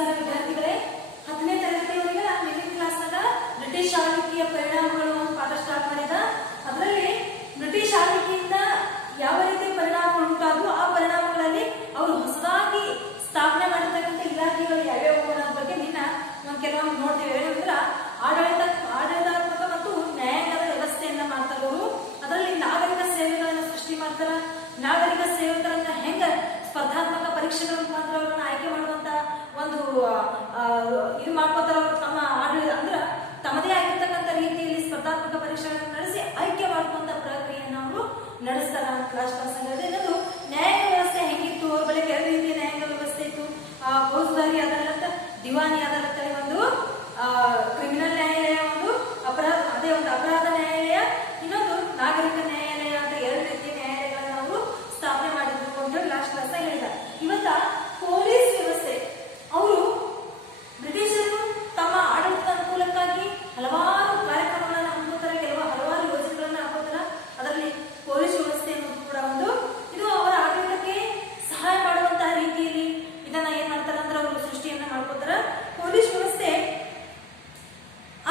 ನಮಸ್ಕಾರ ವಿದ್ಯಾರ್ಥಿಗಳೇ. 10ನೇ ತರಗತಿಯವರೆಗೆ ನಾನು ಮಿಡಿಲ್ ಕ್ಲಾಸ್ನಾಗ ಬ್ರಿಟಿಷ್ ಆಳ್ವಿಕೆಯ ಪರಿಣಾಮಗಳು ಅಂತ ಪಾಠ ಸ್ಟಾರ್ಟ್ ಮಾಡಿದ. ಅದರಲ್ಲಿ ಬ್ರಿಟಿಷ್ ಆಳ್ವಿಕೆಯಿಂದ ಯಾವ ರೀತಿ ಪರಿಣಾಮ ಉಂಟಾದವು, ಆ ಪರಿಣಾಮಗಳಲ್ಲಿ ಅವರು ಹೊಸದಾಗಿ ಸ್ಥಾಪನೆ ಮಾಡಿರ್ತಕ್ಕಂಥ ಇಲಾಖೆಗಳು ಯಾವ್ಯಾವ ಅನ್ನೋದ್ರ ಬಗ್ಗೆ ಕೆಲವೊಂದು ನೋಡ್ತೀವಿ. ಏನಂದ್ರೆ ಆಡಳಿತಾತ್ಮಕ ಮತ್ತು ನ್ಯಾಯಾಂಗದ ವ್ಯವಸ್ಥೆಯನ್ನ ಮಾಡ್ತಾರೆ ಅವರು. ಅದರಲ್ಲಿ ನಾಗರಿಕ ಸೇವೆಗಳನ್ನ ಸೃಷ್ಟಿ ಮಾಡ್ತಾರ. ನಾಗರಿಕ ಸೇವಕರನ್ನ ಹೆಂಗ ಸ್ಪರ್ಧಾತ್ಮಕ ಪರೀಕ್ಷೆಗಳ ಮುಖಾಂತರ ಅವರನ್ನ ಆಯ್ಕೆ ಮಾಡುವಂತ ಒಂದು ಇದು ಮಾಡ್ಕೋತಾರ. ಅವರು ತಮ್ಮ ಆಡಳಿತ ಅಂದ್ರ ತಮ್ಮದೇ ಆಗಿರ್ತಕ್ಕಂಥ ರೀತಿಯಲ್ಲಿ ಸ್ಪರ್ಧಾತ್ಮಕ ಪರೀಕ್ಷೆಗಳನ್ನು ನಡೆಸಿ ಆಯ್ಕೆ ಮಾಡುವಂತ ಪ್ರಕ್ರಿಯೆಯನ್ನು ಅವರು ನಡೆಸ್ತಾರ ಅಂತ ಕ್ಲಾಸ್ ಹೇಳಿದೆ. ಇನ್ನೊಂದು ನ್ಯಾಯಾಂಗ ವ್ಯವಸ್ಥೆ ಹೆಂಗಿತ್ತು, ಅವ್ರ ಬಳಿ ಎರಡು ರೀತಿಯ ನ್ಯಾಯಾಂಗ ವ್ಯವಸ್ಥೆ ಇತ್ತು. ಫೌಜದಾರಿ ಅದಾಲತ್, ದಿವಾನಿ ಅದಾಲತ್, ಒಂದು ಕ್ರಿಮಿನಲ್ ನ್ಯಾಯಾಲಯ, ಒಂದು ಅಪರಾಧ ನ್ಯಾಯಾಲಯ, ಇನ್ನೊಂದು ನಾಗರಿಕ ನ್ಯಾಯಾಲಯ ಅಂತ ಎರಡು ರೀತಿಯ ನ್ಯಾಯಾಲಯಗಳನ್ನ ಅವರು ಸ್ಥಾಪನೆ ಮಾಡಿದ್ರು ಅಂತ ಲಾಸ್ಟ್ ಕ್ಲಾಸ್ ಹೇಳಿದ್ದಾರೆ. ಇವತ್ತ ಪೊಲೀಸ್ ವ್ಯವಸ್ಥೆ ಅವರು ಬ್ರಿಟಿಷರು ತಮ್ಮ ಆಡಳಿತದ ಅನುಕೂಲಕ್ಕಾಗಿ ಹಲವಾರು ಕಾರ್ಯಕ್ರಮಗಳನ್ನ ಹಮ್ಮಿಕೊಳ್ತಾರೆ, ಹಲವಾರು ಯೋಜನೆಗಳನ್ನ ಹಾಕೋತಾರ. ಅದರಲ್ಲಿ ಪೊಲೀಸ್ ವ್ಯವಸ್ಥೆ ಅನ್ನೋದು ಕೂಡ ಒಂದು. ಇದು ಅವರ ಆಡಳಿತಕ್ಕೆ ಸಹಾಯ ಮಾಡುವಂತಹ ರೀತಿಯಲ್ಲಿ ಇದನ್ನ ಏನ್ ಮಾಡ್ತಾರ ಅಂದ್ರೆ ಅವರು ಸೃಷ್ಟಿಯನ್ನ ಮಾಡ್ಕೋತಾರ. ಪೊಲೀಸ್ ವ್ಯವಸ್ಥೆ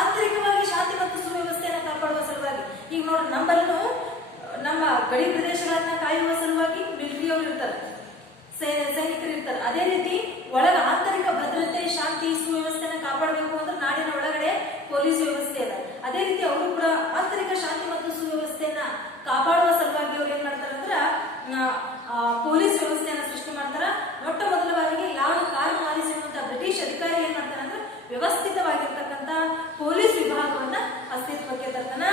ಆಂತರಿಕವಾಗಿ ಶಾಂತಿ ಮತ್ತು ಸುವ್ಯವಸ್ಥೆಯನ್ನ ಕಾಪಾಡುವ ಸಲುವಾಗಿ, ಈಗ ನೋಡಿ ನಮ್ಮಲ್ಲೂ ನಮ್ಮ ಗಡಿ ಪ್ರದೇಶಗಳನ್ನ ಕಾಯುವ ಸಲುವಾಗಿ ಮಿಲಿಟರಿ ಅವರು ಇರ್ತಾರೆ, ಸೈನಿಕರು ಇರ್ತಾರೆ. ಅದೇ ರೀತಿ ಒಳಗ ಆಂತರಿಕ ಭದ್ರತೆ, ಶಾಂತಿ, ಸುವ್ಯವಸ್ಥೆನ ಕಾಪಾಡಬೇಕು ಅಂದ್ರೆ ನಾಡಿನ ಒಳಗಡೆ ಪೊಲೀಸ್ ವ್ಯವಸ್ಥೆ ಅದ. ಅದೇ ರೀತಿ ಅವರು ಕೂಡ ಆಂತರಿಕ ಶಾಂತಿ ಮತ್ತು ಸುವ್ಯವಸ್ಥೆಯನ್ನ ಕಾಪಾಡುವ ಸಲುವಾಗಿ ಅವ್ರು ಏನ್ ಮಾಡ್ತಾರ ಅಂದ್ರ ಪೊಲೀಸ್ ವ್ಯವಸ್ಥೆಯನ್ನ ಸೃಷ್ಟಿ ಮಾಡ್ತಾರ. ಮೊಟ್ಟ ಮೊದಲ ಬಾರಿಗೆ ಲಾರ್ಡ್ ಕಾರ್ನ್ವಾಲಿಸ್ ಎನ್ನುವಂತ ಬ್ರಿಟಿಷ್ ಅಧಿಕಾರಿ ಏನ್ ಮಾಡ್ತಾರ ಅಂದ್ರೆ ವ್ಯವಸ್ಥಿತವಾಗಿರ್ತಕ್ಕಂಥ ಪೊಲೀಸ್ ವಿಭಾಗವನ್ನ ಅಸ್ತಿತ್ವಕ್ಕೆ ತರ್ತಾನ.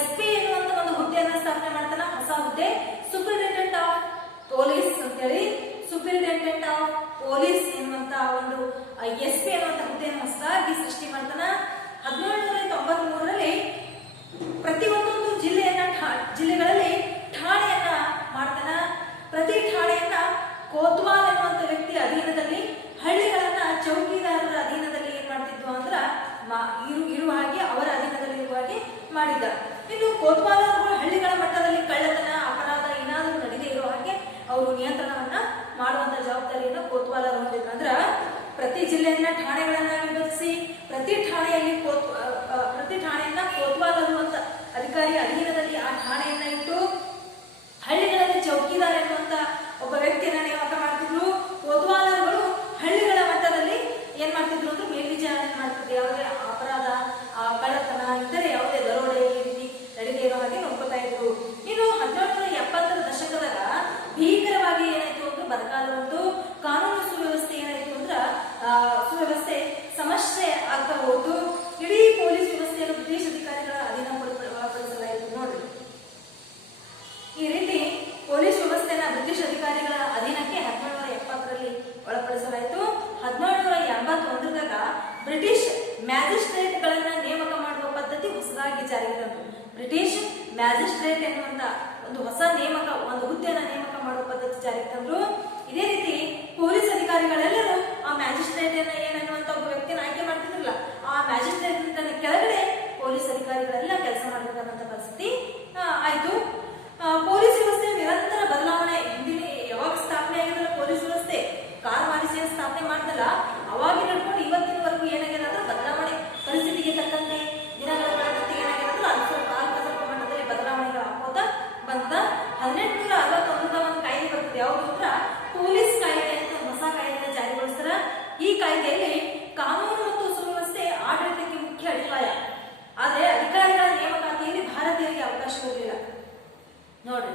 SP ಎನ್ನುವಂತ ಒಂದು ಹುದ್ದೆಯನ್ನ ಸ್ಥಾಪನೆ ಮಾಡ್ತಾನ. ಹೊಸ ಹುದ್ದೆ ಸೂಪರಿಂಟೆಂಡೆಂಟ್ ಆಫ್ ಪೊಲೀಸ್ ಅಂತೇಳಿ, ಸೂಪರಿಂಟೆಂಡೆಂಟ್ ಆಫ್ ಪೊಲೀಸ್ ಎನ್ನುವಂತ ಒಂದು SP ಎನ್ನುವಂತ ಹುದ್ದೆಯನ್ನು ಹೊಸದಾಗಿ ಸೃಷ್ಟಿ ಮಾಡ್ತಾನ. 1793ರಲ್ಲಿ ಪ್ರತಿಯೊಂದೊಂದು ಜಿಲ್ಲೆಗಳಲ್ಲಿ ಠಾಣೆಯನ್ನ ಮಾಡ್ತಾನ. ಪ್ರತಿ ಠಾಣೆಯನ್ನ ಕೋತ್ವಾಲ್ ಎನ್ನುವಂತ ವ್ಯಕ್ತಿಯ ಅಧೀನದಲ್ಲಿ, ಹಳ್ಳಿಗಳನ್ನ ಚೌಕಿದಾರರ ಅಧೀನದಲ್ಲಿ ಏನ್ ಮಾಡ್ತಿದ್ವು ಅಂದ್ರ ಇರುವ ಹಾಗೆ ಅವರ ಅಧೀನದಲ್ಲಿ ಇರುವ ಹಾಗೆ ಮಾಡಿದ್ದ. ಇನ್ನು ಕೋತ್ವಾಲರು ಹಳ್ಳಿಗಳ ಮಟ್ಟದಲ್ಲಿ ಕಳ್ಳತನ, ಅಪರಾಧ ಏನಾದರೂ ನಡೆದೇ ಇರೋ ಹಾಗೆ ಅವರು ನಿಯಂತ್ರಣವನ್ನ ಮಾಡುವಂತ ಜವಾಬ್ದಾರಿಯನ್ನು ಕೋತ್ವಾಲರು ಹೊಂದಿದ್ರು. ಅಂದ್ರ ಪ್ರತಿ ಜಿಲ್ಲೆಯನ್ನ ಠಾಣೆಗಳನ್ನ ವಿಭಜಿಸಿ ಪ್ರತಿ ಠಾಣೆಯನ್ನ ಕೋತ್ವಾಲರು ಅಂತ ಅಧಿಕಾರಿ ಅಧೀನದಲ್ಲಿ ಆ ಠಾಣೆಯನ್ನ ಇಟ್ಟು ಹಳ್ಳಿಗಳಲ್ಲಿ ಚೌಕಿದಾರ ಎನ್ನುವಂತ ಒಬ್ಬ ವ್ಯಕ್ತಿಯನ್ನ ನೇಮಕ ಮಾಡ್ತಿದ್ರು. ಕೋತ್ವಾಲರುಗಳು ಹಳ್ಳಿಗಳ ಮಟ್ಟದಲ್ಲಿ ಏನ್ ಮಾಡ್ತಿದ್ರು ಅಂದ್ರೆ ಮೇಲ್ವಿಚಾರಣೆ ಮಾಡ್ತಿದ್ರು. ಯಾವುದೇ ಅಪರಾಧ, ಕಳ್ಳತನ, ಇತರೆ ಯಾವುದೇ ದರೋಡೆ ಈ ರೀತಿ ನಡೆದೇ ಇರೋ ಹಾಗೆ ನೋಡ್ಕೊತಾ ಇದ್ರು. ಇನ್ನು 1770ರ ದಶಕದಾಗ ಭೀಕರವಾಗಿ ಏನಾಯ್ತು ಅಂದ್ರೆ ಬರಗಾಲ ಬಂತು. ಕಾನೂನು ಸುವ್ಯವಸ್ಥೆ ಏನಾಯ್ತು ಅಂದ್ರ ಸುವ್ಯವಸ್ಥೆ ಸಮಸ್ಯೆ ಆಗ್ತಾ ಹೋಯ್ತು. ಇಡೀ ಪೊಲೀಸ್ ವ್ಯವಸ್ಥೆಯನ್ನು ಬ್ರಿಟಿಷ್ ಅಧಿಕಾರಿಗಳ ಅಧೀನ ಒಳಪಡಿಸಲಾಯಿತು. ನೋಡ್ರಿ, ಈ ರೀತಿ ಪೊಲೀಸ್ ವ್ಯವಸ್ಥೆನ ಬ್ರಿಟಿಷ್ ಅಧಿಕಾರಿಗಳ ಅಧೀನಕ್ಕೆ 1770ರಲ್ಲಿ ಒಳಪಡಿಸಲಾಯಿತು. 1781ದಾಗ ಬ್ರಿಟಿಷ್ ಮ್ಯಾಜಿಸ್ಟ್ರೇಟ್ ಗಳನ್ನ ನೇಮಕ ಮಾಡುವ ಪದ್ಧತಿ ಹೊಸದಾಗಿ ಜಾರಿಗೆ ತಂತು. ಬ್ರಿಟಿಷ್ ಮ್ಯಾಜಿಸ್ಟ್ರೇಟ್ ಎನ್ನುವಂತ ಒಂದು ಹೊಸ ಒಂದು ಹುದ್ದೆಯನ್ನ ನೇಮಕ ಮಾಡುವ ಪದ್ಧತಿ ಜಾರಿಗೆ ತಂದ್ರು. ಇದೇ ರೀತಿ ಪೊಲೀಸ್ ಅಧಿಕಾರಿಗಳೆಲ್ಲರೂ ಆ ಮ್ಯಾಜಿಸ್ಟ್ರೇಟ್ ಏನನ್ನುವಂತ ಒಬ್ಬ ವ್ಯಕ್ತಿನ ಆಯ್ಕೆ ಮಾಡ್ತಿದ್ರಲ್ಲ, ಆ ಮ್ಯಾಜಿಸ್ಟ್ರೇಟ್ ಕೆಳಗಡೆ ಪೊಲೀಸ್ ಅಧಿಕಾರಿಗಳೆಲ್ಲ ಕೆಲಸ ಮಾಡಬೇಕಾದಂತ ಪರಿಸ್ಥಿತಿ ಆಯ್ತು. ಪೊಲೀಸ್ ವ್ಯವಸ್ಥೆ ನಿರಂತರ ಬದಲಾವಣೆ. ಹಿಂದಿನ ಯಾವಾಗ ಸ್ಥಾಪನೆ ಆಗಿದ್ರೆ ಪೊಲೀಸ್ ವ್ಯವಸ್ಥೆ ಕಾರ್ನ್ವಾಲಿಸ್ ಏನ್ ಸ್ಥಾಪನೆ ಮಾಡ್ತಲ್ಲ ಅವಾಗ ನಡ್ಕೊಂಡು ಇವತ್ತಿನವರೆಗೂ ಏನಾಗಿದೆ ಅಂದ್ರೆ ಬದಲಾವಣೆ, ಪರಿಸ್ಥಿತಿಗೆ ತಕ್ಕಂತೆ ದಿನಗಳ ಕಳೆದಂತೆ ಏನಾಗಿದೆ ಅಂದ್ರೆ ಸ್ವಲ್ಪ ಮಟ್ಟದಲ್ಲಿ ಬದಲಾವಣೆಗಳು ಹಾಕೋತ ಬಂದ. 1861ರ ಒಂದು ಕಾಯ್ದೆ ಬರ್ತದೆ. ಯಾವುದು ಅಂದ್ರ ಪೊಲೀಸ್ ಕಾಯ್ದೆ ಅಂತ ಒಂದು ಹೊಸ ಕಾಯ್ದೆನ ಜಾರಿಗೊಳಿಸ್ತಾರ. ಈ ಕಾಯ್ದೆಯಲ್ಲಿ ಕಾನೂನು ಮತ್ತು ಸುವ್ಯವಸ್ಥೆ ಆಡಳಿತಕ್ಕೆ ಮುಖ್ಯ ಅಡಿಪಾಯ. ಆದ್ರೆ ಅಧಿಕಾರಿಗಳ ನೇಮಕಾತಿಯಲ್ಲಿ ಭಾರತೀಯರಿಗೆ ಅವಕಾಶ ಇರಲಿಲ್ಲ. ನೋಡ್ರಿ,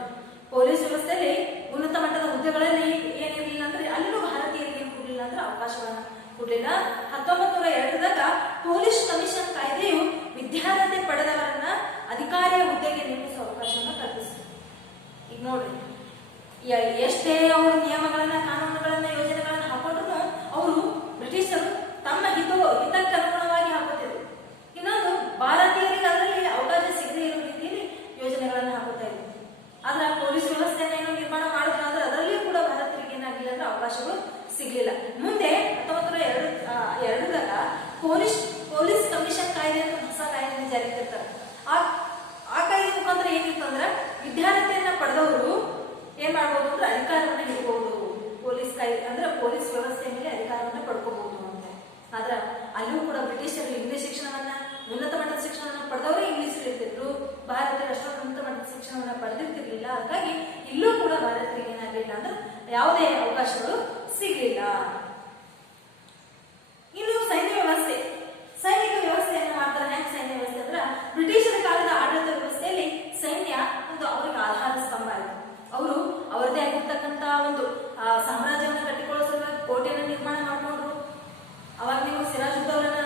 ಪೊಲೀಸ್ ವ್ಯವಸ್ಥೆಯಲ್ಲಿ ಉನ್ನತ ಮಟ್ಟದ ಹುದ್ದೆಗಳಲ್ಲಿ ಏನಿರಲಿಲ್ಲ ಅಂದ್ರೆ ಅಲ್ಲೂ ಭಾರತೀಯರಿಗೆ ಏನ್ ಕೊಡ್ಲಿಲ್ಲ ಅಂದ್ರೆ ಅವಕಾಶವನ್ನ ಕೊಡ್ಲಿಲ್ಲ. 1902ದಾಗ ಪೊಲೀಸ್ ಕಮಿಷನ್ ಕಾಯ್ದೆಯು ವಿದ್ಯಾರ್ಹತೆ ಪಡೆದವರನ್ನ ಅಧಿಕಾರಿಯ ಹುದ್ದೆಗೆ ನೇಮಿಸುವ ಅವಕಾಶವನ್ನ ಕಲ್ಪಿಸಿತು. ಈಗ ನೋಡ್ರಿ, ಎಷ್ಟೇ ಅವರು ನಿಯಮಗಳನ್ನ, ಕಾನೂನುಗಳನ್ನ, ಯೋಜನೆಗಳನ್ನ ಹಾಕೊಂಡ್ರು ಅವರು ಬ್ರಿಟಿಷರು ತಮ್ಮ ಹಿತಕ್ಕೆ ಅನುಗುಣವಾಗಿ ಹಾಕೋತಿದ್ರು. ಇನ್ನೊಂದು ಭಾರತೀಯರಿಗೆ ಅದರಲ್ಲಿ ಅವಕಾಶ ಸಿಗದೇ ಇರೋ ರೀತಿಯಲ್ಲಿ ಯೋಜನೆಗಳನ್ನ ಹಾಕೋತಾ ಇದ್ರು. ಆದ್ರೆ ಪೊಲೀಸ್ ವ್ಯವಸ್ಥೆಯನ್ನ ಏನೋ ನಿರ್ಮಾಣ ಮಾಡಿದ್ರು ಅಂದ್ರೆ ಅದರಲ್ಲಿಯೂ ಕೂಡ ಭಾರತೀಯರಿಗೆ ಏನಾಗಿಲ್ಲ ಅಂದ್ರೆ ಅವಕಾಶಗಳು ಸಿಗ್ಲಿಲ್ಲ. ಮುಂದೆ 1902ದಾಗ ಪೊಲೀಸ್ ಕಮಿಷನ್ ಕಾಯ್ದೆ ಅಂತ ಹೊಸ ಕಾಯ್ದೆ ಜಾರಿಗೆ ತರ್ತಾರೆ. ಆ ಕಾಯ್ದೆ ಮುಖಾಂತರ ಏನಿತ್ತು ಅಂದ್ರೆ ವಿದ್ಯಾರ್ಥಿಯನ್ನ ಪಡೆದವರು ಏನ್ ಮಾಡ್ಬೋದು ಅಂದ್ರೆ ಅಧಿಕಾರವನ್ನ ಹಿಡ್ಕೋಬಹುದು. ಪೊಲೀಸ್ ಕಾಯ್ದೆ ಅಂದ್ರೆ ಪೊಲೀಸ್ ವ್ಯವಸ್ಥೆ ಮೇಲೆ ಅಧಿಕಾರವನ್ನ ಪಡ್ಕೋಬಹುದು. ಆದ್ರೆ ಅಲ್ಲೂ ಕೂಡ ಬ್ರಿಟಿಷರು ಇಂಗ್ಲಿಷ್ ಶಿಕ್ಷಣವನ್ನ, ಉನ್ನತ ಮಟ್ಟದ ಶಿಕ್ಷಣವನ್ನ ಪಡೆದವರೇ ಇಂಗ್ಲಿಷ್ ಇರ್ತಿದ್ರು. ಭಾರತೀಯರು ಅಷ್ಟೊಂದು ಉನ್ನತ ಮಟ್ಟದ ಶಿಕ್ಷಣವನ್ನ ಪಡೆದಿರ್ತಿರ್ಲಿಲ್ಲ. ಹಾಗಾಗಿ ಇಲ್ಲೂ ಕೂಡ ಭಾರತೀಯರಿಗೆ ಏನಾಗಲಿಲ್ಲ ಅಂದ್ರೆ ಯಾವುದೇ ಅವಕಾಶಗಳು ಸಿಗಲಿಲ್ಲ. ಇನ್ನು ಸೈನ್ಯ ವ್ಯವಸ್ಥೆ, ಸೈನಿಕ ವ್ಯವಸ್ಥೆಯನ್ನು ಮಾಡ್ತಾರೆ. ಹೆಂಗ್ ಸೈನ್ಯ ವ್ಯವಸ್ಥೆ ಅಂದ್ರೆ ಬ್ರಿಟಿಷರ ಕಾಲದ ಆಡಳಿತ ವ್ಯವಸ್ಥೆಯಲ್ಲಿ ಸೈನ್ಯ ಒಂದು ಅವರಿಗೆ ಆಧಾರ ಸ್ತಂಭ ಆಯಿತು. ಅವರು ಅವರದೇ ಆಗಿರ್ತಕ್ಕಂತ ಒಂದು ಸಾಮ್ರಾಜ್ಯವನ್ನ ಕಟ್ಟಿಕೊಳ್ಳೋ ಸಲುವಾಗಿ ಕೋಟೆಯನ್ನು ನಿರ್ಮಾಣ ಮಾಡಿಕೊಂಡ್ರು. ಅವಾಗ ನೀವು ಸಿರಾಜುದ್ದೌಲನ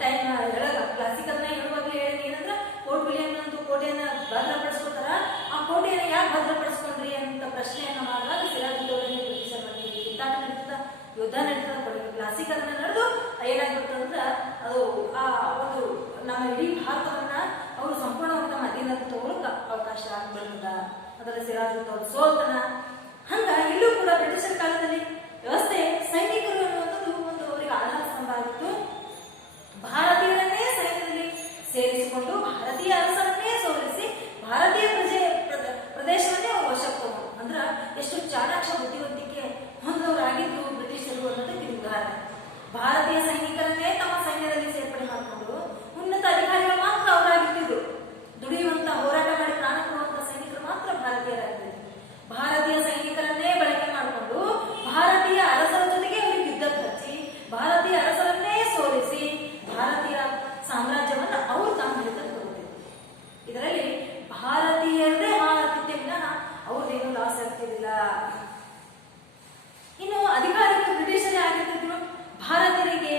ಟೈಮ್ ಹೇಳಲ್ಲ, ಕ್ಲಾಸಿಕಲ್ನ ಹೇಳುವಾಗಲೇ ಹೇಳಿ ಏನಂದ್ರೆ ಫೋರ್ಟ್ ವಿಲಿಯಂ ಅಂತ ಕೋಟೆಯನ್ನ ಭದ್ರಪಡಿಸ್ಕೊತಾರ. ಆ ಕೋಟೆಯನ್ನು ಯಾಕೆ ಭದ್ರಪಡಿಸ್ಕೊಂಡ್ರಿ ಅಂತ ಪ್ರಶ್ನೆಯನ್ನ ಮಾಡಿದಾಗ ಸಿರಾಜುದ್ದೌಲನಿಗೆ ಬ್ರಿಟಿಷರ ಬಗ್ಗೆ ಕಿತ್ತಾಟ ನಡೀತದ, ಯುದ್ಧ ನಡೀತದ. ಕ್ಲಾಸಿಕಲ್ನ ನಡೆದು ಏನಾಗ್ಬಿಡ್ತದಂದ್ರ ಅದು ಆ ಒಂದು ನಮ್ಮ ಇಡೀ ಭಾರತವನ್ನ ಅವರು ಸಂಪೂರ್ಣವಾಗಿ ನಮ್ಮ ಅಧೀನಕ್ಕೆ ತಗೊಳಕ್ ಅವಕಾಶ ಆಗ್ಬಿಡ್ತದ. ಅದರ ಸಿರಾಜುದ್ದೌಲ ಸೋಲ್ತನ. ಹಂಗ ಇಲ್ಲೂ ಕೂಡ ಬ್ರಿಟಿಷರ ಕಾಲದಲ್ಲಿ ವ್ಯವಸ್ಥೆ ಸೈನಿಕರು ಅನ್ನುವಂಥದ್ದು ಒಂದು ಅವರಿಗೆ ಆಧಾರ ಸ್ತಂಭ ಆಗಿತ್ತು. ಭಾರತೀಯರನ್ನೇ ಸೈನ್ಯದಲ್ಲಿ ಸೇರಿಸಿಕೊಂಡು ಭಾರತೀಯ ಅರಸರನ್ನೇ ಸೋಲಿಸಿ ಭಾರತೀಯ ಪ್ರದೇಶವನ್ನೇ ಅವರು ವಶಕ್ಕೆ ತಗೊಂಡು, ಅಂದ್ರ ಎಷ್ಟು ಚಾಣಾಕ್ಷ ಬುದ್ಧಿವಂತಿಕೆ ಹೊಂದವರಾಗಿದ್ರು ಬ್ರಿಟಿಷರು ಅನ್ನೋದಕ್ಕೆ ಉದಾಹರಣೆ. ಭಾರತೀಯ ಸೈನಿಕರನ್ನೇ ತಮ್ಮ ಸೈನ್ಯದಲ್ಲಿ ಸೇರ್ಪಡೆ ಮಾಡಿಕೊಂಡು ಉನ್ನತ ಅಧಿಕಾರಿಗಳು ಮಾತ್ರ ಅವರಾಗಿದ್ದರು. ದುಡಿಯುವಂತ, ಹೋರಾಟ ಮಾಡಿ ಪ್ರಾಣ ಕೊಡುವಂತ ಸೈನಿಕರು ಮಾತ್ರ ಭಾರತೀಯರಾಗಿದ್ದರು. ಭಾರತೀಯ ಸೈನಿಕರನ್ನೇ ಬಳಕೆ ಮಾಡಿಕೊಂಡು ಭಾರತೀಯ ಅರಸರ ಜೊತೆಗೆ ಅವರಿಗೆ ಯುದ್ಧಕ್ಕೆ ಹಚ್ಚಿ ಭಾರತೀಯ ಅರಸರನ್ನೇ ಸೋಲಿಸಿ ಭಾರತೀಯ ಸಾಮ್ರಾಜ್ಯವನ್ನ ಅವರು ತಮ್ಮ ಹಿಡಿತಕ್ಕೆ ತಗೊಂಡಿದ್ರು. ಇದರಲ್ಲಿ ಭಾರತೀಯರದೇ ಹಾರತಿದ್ದೆ ವಿನಃ ಅವ್ರದ್ದೇನು ಲಾಸ್ ಆಗ್ತಿರ್ಲಿಲ್ಲ. ಇನ್ನು ಅಧಿಕಾರಿಗಳು ಬ್ರಿಟಿಷರೇ ಆಗಿರ್ತಿದ್ರು. ಭಾರತೀಯರಿಗೆ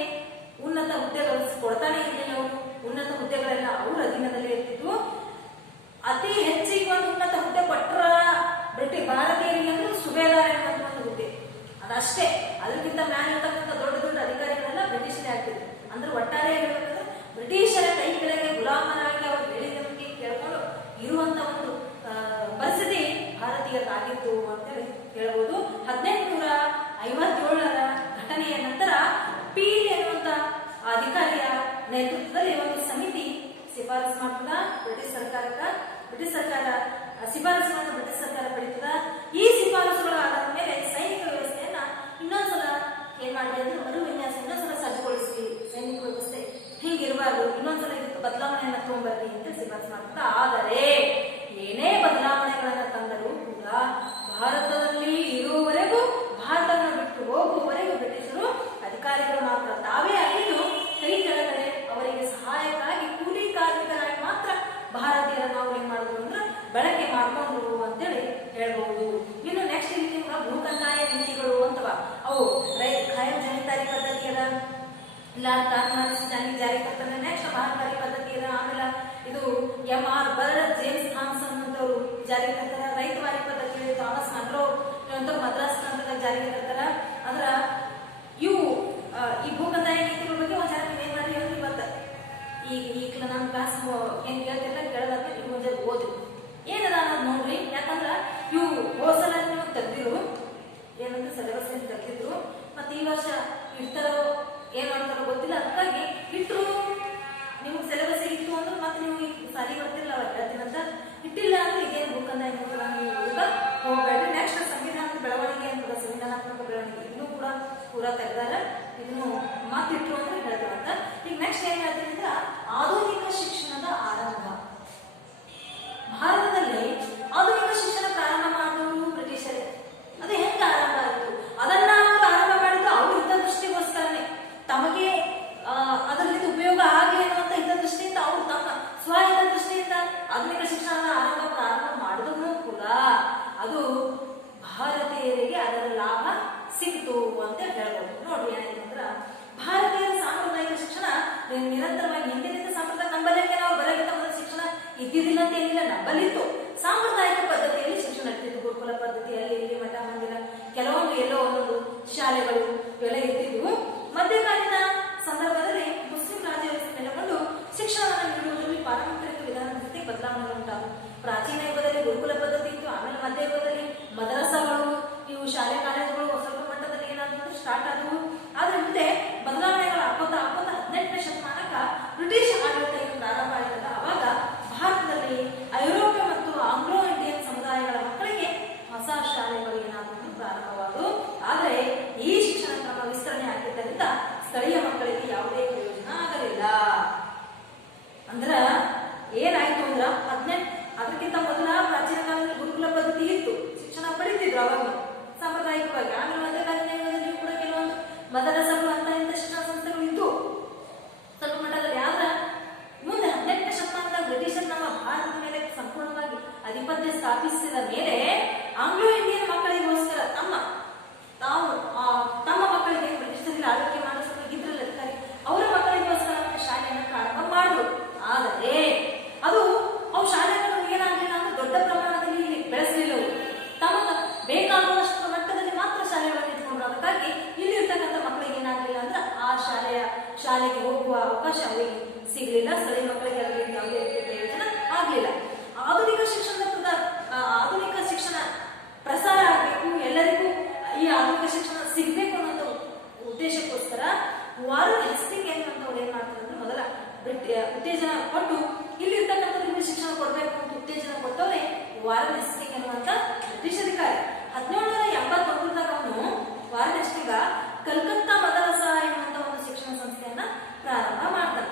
ಉನ್ನತ ಹುದ್ದೆಗಳು ಕೊಡ್ತಾನೆ ಇರಲಿಲ್ಲ. ಅವರು ಉನ್ನತ ಹುದ್ದೆಗಳೆಲ್ಲ ಅವ್ರ ಅಧೀನದಲ್ಲಿ ಇರ್ತಿದ್ವು. ಅತಿ ಹೆಚ್ಚಿಗೆ ಒಂದು ಉನ್ನತ ಹುದ್ದೆ ಕೊಟ್ಟರ ಭಾರತೀಯರಿಗೆ ಅಂದ್ರೆ ಸುಬೇದಾರ ಎನ್ನುವಂತ ಒಂದು ಹುದ್ದೆ, ಅದಷ್ಟೇ. ಅದಕ್ಕಿಂತ ಮ್ಯಾಲ ಇರ್ತಕ್ಕಂಥ ದೊಡ್ಡ ದೊಡ್ಡ ಅಧಿಕಾರಿಗಳೆಲ್ಲ ಬ್ರಿಟಿಷರೇ ಆಗ್ತಿದ್ರು. ಅಂದ್ರೆ ಒಟ್ಟಾರೆ ಹೇಳ್ಬೇಕಂದ್ರೆ ಬ್ರಿಟಿಷರ ಕೈ ಕೆಳಗೆ ಗುಲಾಮರಾಗಿ ಅವರು ಹೇಳಿದಂತೆ ಕೇಳ್ಕೊಂಡು ಇರುವಂತ ಒಂದು ಪರಿಸ್ಥಿತಿ ಭಾರತೀಯರಾಗಿತ್ತು ಅಂತೇಳಿ ಹೇಳ್ಬೋದು. 1857ರ ಘಟನೆಯ ನಂತರ ಪೀಲ್ ಎನ್ನುವಂತ ಅಧಿಕಾರಿಯ ನೇತೃತ್ವದಲ್ಲಿ ಒಂದು ಸಮಿತಿ ಶಿಫಾರಸು ಮಾಡ್ತದ ಬ್ರಿಟಿಷ್ ಸರ್ಕಾರಕ್ಕ. ಬ್ರಿಟಿಷ್ ಸರ್ಕಾರ ಶಿಫಾರಸು ಮಾಡಿದ ಬ್ರಿಟಿಷ್ ಸರ್ಕಾರ ಪಡಿತದ. ಈ ಶಿಫಾರಸುಗಳ ಆಧಾರದ ಮೇಲೆ ಸೈನಿಕ ವ್ಯವಸ್ಥೆಯನ್ನ ಇನ್ನೊಂದ್ಸಲ ಏನ್ ಮಾಡಿದೆ ಅಂದ್ರೆ ಮರು ವಿನ್ಯಾಸ, ಇನ್ನೊಂದ್ಸಲ ಸಜ್ಜುಗೊಳಿಸಿ. ಸೈನಿಕ ವ್ಯವಸ್ಥೆ ಹಿಂಗಿರಬಾರ್ದು, ಇನ್ನೊಂದ್ಸಲ ಇದಕ್ಕೆ ಬದಲಾವಣೆಯನ್ನ ತಗೊಂಡ್ಬರ್ರಿ ಅಂತ ಶಿಫಾರಸು ಮಾಡ್ತದ. ಆದರೆ ಏನೇ ಬದಲಾವಣೆಗಳನ್ನ ತಂದರೂ ಕೂಡ ಭಾರತದಲ್ಲಿ ಇರುವವರೆಗೂ, ಭಾರತವನ್ನು ಬಿಟ್ಟು ಹೋಗುವವರೆಗೂ ಬ್ರಿಟಿಷರು ಅಧಿಕಾರಿಗಳು ಮಾತ್ರ ತಾವೇ ಆಗಿದ್ದು ಕೈ ಕೆಳಗಡೆ ಅವರಿಗೆ ಸಹಾಯಕ್ಕಾಗಿ ಕೂಲಿ ಕಾರ್ಮಿಕರಾಗಿ ಮಾತ್ರ ಭಾರತೀಯರನ್ನು ಅವ್ರು ಏನ್ ಮಾಡಿದ್ರು ಅಂದ್ರೆ ಬಳಕೆ ಮಾಡ್ಕೊಂಡ್ರು ಅಂತೇಳಿ ಹೇಳ್ಬಹುದು. ಇನ್ನು ನೆಕ್ಸ್ಟ್ ಇಲ್ಲಿ ಭೂಕಂದಾಯ ನೀತಿಗಳು ಅಂತವ, ಅವು ಖಾಯಂ ಜಮೀನ್ದಾರಿ ಪದ್ಧತಿ ಅದ, ಲಾರ್ಡ್ ಕಾರ್ನ್ವಾಲಿಸ್ ಜಾರಿ ತರ್ತಾನೆ. ನೆಕ್ಸ್ಟ್ ಮಹಾಕಾರಿ ಪದ್ಧತಿ ಅದ. ಆಮೇಲೆ ಇದು MR ಬರ್ಡ್, ಜೇಮ್ಸ್ ಥಾಮ್ಸನ್ ಅಂತವರು ಜಾರಿ ತರ್ತಾರ. ರೈತವಾರಿ ಪದ್ಧತಿ ಥಾಮಸ್ ಮನ್ರೋ ಅಂತ ಮದ್ರಾಸ್ ಪ್ರಾಂತದಾಗ ಜಾರಿಗೆ ತರ್ತಾರ. ಅಂದ್ರ ಇವು ಈ ಭೂಕಂದಾಯ ನೀತಿಗಳ ಬಗ್ಗೆ ಒಂದ್ ಜನ ಏನ್ ಮಾಡಿ ಹೇಳ್ರಿ ಬತ್ತ ಈಗ ನಾನು ಕ್ಲಾಸ್ ಏನ್ ಕೇಳ್ತಿಲ್ಲ, ಕೇಳೋದಾದ್ರೆ ನೀವು ಮುಂದೆ ಓದಿ ಏನದ ಅನ್ನೋದು ನೋಡ್ರಿ. ಯಾಕಂದ್ರ ಇವು ಹೋಸಲ ನೀವು ತೆಗ್ದಿರು ಏನಂತ ಸಿಲೆಬಸ್ ಏನ್ ತೆಗ್ದಿದ್ರು, ಮತ್ತೆ ಈ ವರ್ಷ ಇಡ್ತಾರೋ ಏನ್ ಮಾಡ್ತಾರೋ ಗೊತ್ತಿಲ್ಲ. ಅದಕ್ಕಾಗಿ ಇಟ್ಟರು ನಿಮ್ಗೆ ಸಿಲೆಬಸ್ ಇತ್ತು ಅಂದ್ರೆ ಮತ್ತೆ ನೀವು ಸಾರಿ ಬರ್ತಿಲ್ಲ ಅವಾಗ ಹೇಳ್ತೀನಂತ. ಇಟ್ಟಿಲ್ಲ ಅಂದ್ರೆ ಇದೇನು ಭೂಕಂದಾಯ ಹೋಗ್ಬೇಡ್ರಿ. ನೆಕ್ಸ್ಟ್ ಸಂವಿಧಾನದ ಬೆಳವಣಿಗೆ ಅಂತ, ಸಂವಿಧಾನಾತ್ಮಕ ಬೆಳವಣಿಗೆ ಇನ್ನೂ ಕೂಡ ಪೂರಾ ತೆಗ್ದಾರ. ಇದನ್ನು ಮಾತಿಟ್ರು ಅಂದ್ರೆ ಹೇಳ್ತಾರಂತ. ಈಗ ನೆಕ್ಸ್ಟ್ ಏನ್ ಹೇಳ್ತೀನಿ ಅಂದ್ರೆ ಆಧುನಿಕ ಶಿಕ್ಷಣದ ಆರಂಭ. ಭಾರತದಲ್ಲಿ ಆಧುನಿಕ ಶಿಕ್ಷಣ ಪ್ರಾರಂಭ ಮಾಡಿದವರು ಬ್ರಿಟಿಷರೇ. ಅದು ಹೆಂಗ ಆರಂಭ ಆಯಿತು? ಅದನ್ನ ಅವರು ಆರಂಭ ಮಾಡಿದ್ದು ಅವ್ರ ಹಿತದೃಷ್ಟಿಗೋಸ್ಕರನೇ, ತಮಗೆ ಅದರಿಂದ ಉಪಯೋಗ ಆಗಲಿ ಅನ್ನುವಂತ ಹಿತದೃಷ್ಟಿಯಿಂದ ಅವರು ತಮ್ಮ ಸ್ವಹಿತ ದೃಷ್ಟಿಯಿಂದ ಆಧುನಿಕ ಶಿಕ್ಷಣದ ಪ್ರಾರಂಭ ಮಾಡಿದ್ರು ಕೂಡ ಅದು ಭಾರತೀಯರಿಗೆ ಅದರ ಲಾಭ ಸಿಕ್ತು ಅಂತ ಹೇಳ್ಬೋದು. ನೋಡಿ ಏನಾಯ್ತು ಅಂದ್ರ ಭಾರತೀಯರ ಸಾಂಪ್ರದಾಯಿಕ ಶಿಕ್ಷಣ ನಿರಂತರವಾಗಿ ಹಿಂದಿನಿಂದ ಸಾಂಪ್ರದಾಯಿಕ ನಂಬಲಿಕ್ಕೆ ನಾವು ಬರಗಿಂತ ಮೊದಲ ಶಿಕ್ಷಣ ಇದ್ದಿದ್ದಿಲ್ಲ ಅಂತ ಏನಿಲ್ಲ, ನಂಬಲಿತ್ತು. ಸಾಂಪ್ರದಾಯಿಕ ಪದ್ಧತಿಯಲ್ಲಿ ಶಿಕ್ಷಣ ಇರ್ತಿತ್ತು. ಗುರುಕುಲ ಪದ್ಧತಿಯಲ್ಲಿ ಇಲ್ಲಿ ಮಠ ಮಂದಿರ, ಕೆಲವೊಂದು ಎಲ್ಲೋ ಒಂದೊಂದು ಶಾಲೆಗಳು ಇವೆಲ್ಲ ಇರ್ತಿದ್ವು. ಮಧ್ಯಕಾಲೀನ ಸಂದರ್ಭದಲ್ಲಿ ಮುಸ್ಲಿಂ ರಾಜ್ಯ ವ್ಯವಸ್ಥೆ ನೆಲೆಗೊಂಡು ಶಿಕ್ಷಣವನ್ನು ನೀಡುವುದರಲ್ಲಿ ಪಾರಂಪರಿಕ ವಿಧಾನದ ಜೊತೆ ಬದಲಾವಣೆಗಳು ಉಂಟಾದವು. ಪ್ರಾಚೀನ ಯುಗದಲ್ಲಿ ಗುರುಕುಲ ಪದ್ಧತಿ ಇತ್ತು. ಆಮೇಲೆ ಮಧ್ಯಯುಗದಲ್ಲಿ ಮದರಸಾಗಳು, ಇವು ಶಾಲೆ ಕಾಲೇಜುಗಳು ಸ್ವಲ್ಪ ಮಟ್ಟದಲ್ಲಿ ಏನಾದ್ರು ಸ್ಟಾರ್ಟ್ ಆದವು. ಆದ್ರೆ ಮುಂದೆ ಬದಲಾವಣೆಗಳು ಆಕೋತ 18ನೇ ಶತಮಾನಕ್ಕ ಬ್ರಿಟಿಷ್ ಆಡಳಿತ ಪ್ರಾರಂಭ ಆಯ್ತಲ್ಲ, ಅವಾಗ ಭಾರತದಲ್ಲಿ ಐರೋಪ್ಯ ಮತ್ತು ಆಂಗ್ಲೋ ಇಂಡಿಯನ್ ಸಮುದಾಯಗಳ ಮಕ್ಕಳಿಗೆ ಹೊಸ ಶಾಲೆಗಳು ಏನಾದ್ರು ಪ್ರಾರಂಭವಾದವು. ಆದ್ರೆ ಈ ಶಿಕ್ಷಣ ಕ್ರಮ ವಿಸ್ತರಣೆ ಆಗಿದ್ದರಿಂದ ಸ್ಥಳೀಯ ಮಕ್ಕಳ ಇದ್ರು ಅವಾಗ ಸಾಂಪ್ರದಾಯಿಕವಾಗಿ. ಆಮೇಲೆ ಮಧ್ಯಕಾಲೀನ ಯುಗದಲ್ಲಿಯೂ ಕೂಡ ಕೆಲವೊಂದು ಮದರಸಗಳು ಅಂತ ಇಂಥ ಶಿಕ್ಷಣ ಸಂಸ್ಥೆಗಳು ಇದ್ದು ಸ್ವಲ್ಪ ಮಟ್ಟದಲ್ಲಿ. ಆದ್ರೆ ಮುಂದೆ 18ನೇ ಶತಮಾನದ ಬ್ರಿಟಿಷರು ನಮ್ಮ ಭಾರತದ ಮೇಲೆ ಸಂಪೂರ್ಣವಾಗಿ ಆಧಿಪತ್ಯ ಸ್ಥಾಪಿಸಿದ ಮೇಲೆ ಆಂಗ್ಲೋ ಇಂಡಿಯನ್ ಮಕ್ಕಳಿಗೋಸ್ಕರ ತಮ್ಮ ಮಕ್ಕಳಿಗೆ ಬ್ರಿಟಿಷರಲ್ಲಿ ಆಳ್ವಿಕೆ ಮಾಡಿದ್ರಲ್ಲ ಅಧಿಕಾರಿ, ಅವರ ಮಕ್ಕಳಿಗೋಸ್ಕರ ಶಾಲೆಯನ್ನು ಪ್ರಾರಂಭ ಮಾಡಿದ್ರು. ಆದರೆ ಅವು ಶಾಲೆಗಳು ಏನಾಗಲಿಲ್ಲ ಅಂದ್ರೆ ದೊಡ್ಡ ಪ್ರಮಾಣದಲ್ಲಿ ಇಲ್ಲಿ ಬೆಳೆಸಲಿಲ್ಲ. ತಮಗೆ ಬೇಕಾಗುವಷ್ಟು ಮಟ್ಟದಲ್ಲಿ ಮಾತ್ರ ಶಾಲೆಗಳನ್ನು ಇಟ್ಕೊಂಡ್ರು. ಅದಕ್ಕಾಗಿ ಇಲ್ಲಿ ಇರ್ತಕ್ಕಂಥ ಮಕ್ಕಳಿಗೆ ಏನಾಗಲಿಲ್ಲ ಅಂದ್ರೆ ಆ ಶಾಲೆಗೆ ಹೋಗುವ ಅವಕಾಶ ಅವರಿಗೆ ಸಿಗಲಿಲ್ಲ. ಸ್ಥಳೀಯ ಮಕ್ಕಳಿಗೆ ಅದರಿಂದ ಯಾವುದೇ ರೀತಿಯ ಪ್ರಯೋಜನ ಆಗಲಿಲ್ಲ. ಆಧುನಿಕ ಶಿಕ್ಷಣ ಪ್ರಸಾರ ಆಗಬೇಕು, ಎಲ್ಲರಿಗೂ ಈ ಆಧುನಿಕ ಶಿಕ್ಷಣ ಸಿಗಬೇಕು ಅನ್ನೋ ಉದ್ದೇಶಕ್ಕೋಸ್ಕರ ವಾರನ್ ಹೆಸ್ಟಿಂಗ್ ಅನ್ನುವಂಥವ್ರು ಏನ್ ಮಾಡ್ತಾರೆ ಅಂದ್ರೆ ಮೊದಲ ಉತ್ತೇಜನ ಕೊಟ್ಟು ಇಲ್ಲಿ ಇರ್ತಕ್ಕಂಥವ್ರಿಗೆ ಶಿಕ್ಷಣ ಕೊಡಬೇಕು ಅಂತ ಉತ್ತೇಜನ ಕೊಟ್ಟವ್ರೆ ವಾರನ್ ಹೆಸ್ಟಿಂಗ್ ಅನ್ನುವಂಥ ಬ್ರಿಟಿಷ್ ಅಧಿಕಾರಿ. 1789ದಾಗ ಅವನು ವಾರನ್ ಹೆಸ್ಟಿಂಗ್ ಕಲ್ಕತ್ತಾ ಮದರಸ ಎನ್ನುವಂತ ಒಂದು ಶಿಕ್ಷಣ ಸಂಸ್ಥೆಯನ್ನ ಪ್ರಾರಂಭ ಮಾಡ್ತಾನೆ.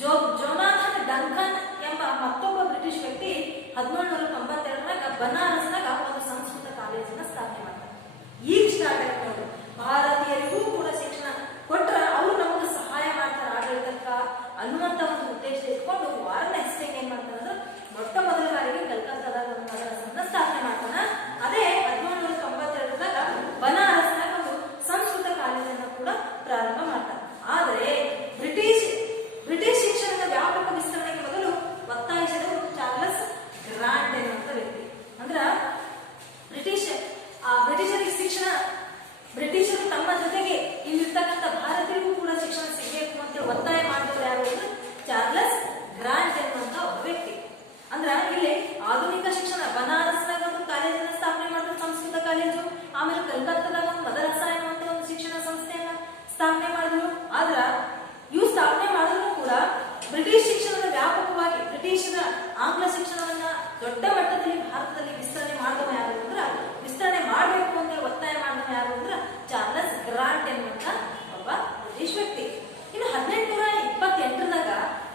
ಜೋನಾಥನ್ ಡಂಕನ್ ಎಂಬ ಮತ್ತೊಬ್ಬ ಬ್ರಿಟಿಷ್ ವ್ಯಕ್ತಿ 1792ರಾಗ ಬನಾರಸ್ನಾಗ ಒಂದು ಸಂಸ್ಕೃತ ಕಾಲೇಜನ್ನ ಸ್ಥಾಪನೆ ಮಾಡ್ತಾರೆ. ಈಗ ಸ್ಟಾರ್ಟ್ ಆಗಿ ನೋಡು, ಭಾರತೀಯರಿಗೂ ಕೂಡ ಶಿಕ್ಷಣ ಕೊಟ್ರ ಅವರು ನಮಗೆ ಸಹಾಯ ಮಾಡ್ತಾರೆ ಆಡಳಿತಕ್ಕ ಅನ್ನುವಂತ ಒಂದು ಉದ್ದೇಶ ಇಟ್ಕೊಂಡು ವಾರನ್ ಹೆಸ್ಟಿಂಗ್ ಏನ್ ಮಾಡ್ತಾನೆ ಅಂದ್ರೆ ಮೊಟ್ಟ ಮೊದಲ ಬಾರಿಗೆ ಕಲ್ಕತ್ತಾದಾಗ ಒಂದು ಮದರಸನ್ನ ಸ್ಥಾಪನೆ ಮಾಡ್ತಾನೆ. ಅದೇ 1792ದಾಗ ಬನಾರಸ್ನಾಗ ಒಂದು ಸಂಸ್ಕೃತ ಕಾಲೇಜನ್ನ ಕೂಡ ಪ್ರಾರಂಭ ಮಾಡ್ತಾನೆ. ಆದರೆ ಬ್ರಿಟಿಷ್ ಶಿಕ್ಷಣದ ವ್ಯಾಪಕ ವಿಸ್ತರಣೆಗೆ ಮೊದಲು ಒತ್ತಾಯಿಸಿದವರು ಚಾರ್ಲಸ್ ಗ್ರಾಂಟ್ ಎನ್ನುವಂತ ವ್ಯಕ್ತಿ. ಅಂದ್ರ ಬ್ರಿಟಿಷರು ತಮ್ಮ ಜೊತೆಗೆ ಇಲ್ಲಿರ್ತಕ್ಕಂಥ ಭಾರತೀಯರಿಗೂ ಕೂಡ ಶಿಕ್ಷಣ ಸಿಗಬೇಕು ಅಂತ ಒತ್ತಾಯ ಮಾಡಿದವರು ಯಾರು ಅಂದ್ರೆ ಚಾರ್ಲಸ್ ಗ್ರಾಂಟ್ ಎನ್ನುವಂತ ಒಬ್ಬ ವ್ಯಕ್ತಿ. ಅಂದ್ರ ಇಲ್ಲಿ ಆಧುನಿಕ ಶಿಕ್ಷಣ ಬನಾರಸ್ನಾಗ ಒಂದು ಕಾಲೇಜನ್ನ ಸ್ಥಾಪನೆ ಮಾಡಿದ್ರು, ಸಂಸ್ಕೃತ ಕಾಲೇಜು. ಆಮೇಲೆ ಕಲ್ಕತ್ತಾದಾಗ ಒಂದು ಮದರಸ ಎನ್ನುವಂತ ಒಂದು ಶಿಕ್ಷಣ ಸಂಸ್ಥೆಯನ್ನ ಸ್ಥಾಪನೆ ಮಾಡಿದ್ರು. ಆದ್ರ ಇವು ಸ್ಥಾಪನೆ ಮಾಡಿದ್ರು ಕೂಡ ಬ್ರಿಟಿಷ್ ಶಿಕ್ಷಣದ ವ್ಯಾಪಕವಾಗಿ ಬ್ರಿಟಿಷರ ಆಂಗ್ಲ ಶಿಕ್ಷಣವನ್ನ ದೊಡ್ಡ ಮಟ್ಟದಲ್ಲಿ ಭಾರತದಲ್ಲಿ ವಿಸ್ತರಣೆ ಮಾಡಿದವ ಯಾರು ಅಂದ್ರ ವಿಸ್ತರಣೆ ಮಾಡಬೇಕು ಅಂತ ಒತ್ತಾಯ ಮಾಡಿದವ ಯಾರು ಅಂದ್ರ ಚಾರ್ಲಸ್ ಗ್ರಾಂಟ್ ಎನ್ನುವಂತ ಒಬ್ಬ ಬ್ರಿಟಿಷ್ ವ್ಯಕ್ತಿ. ಇನ್ನು 1828ದಾಗ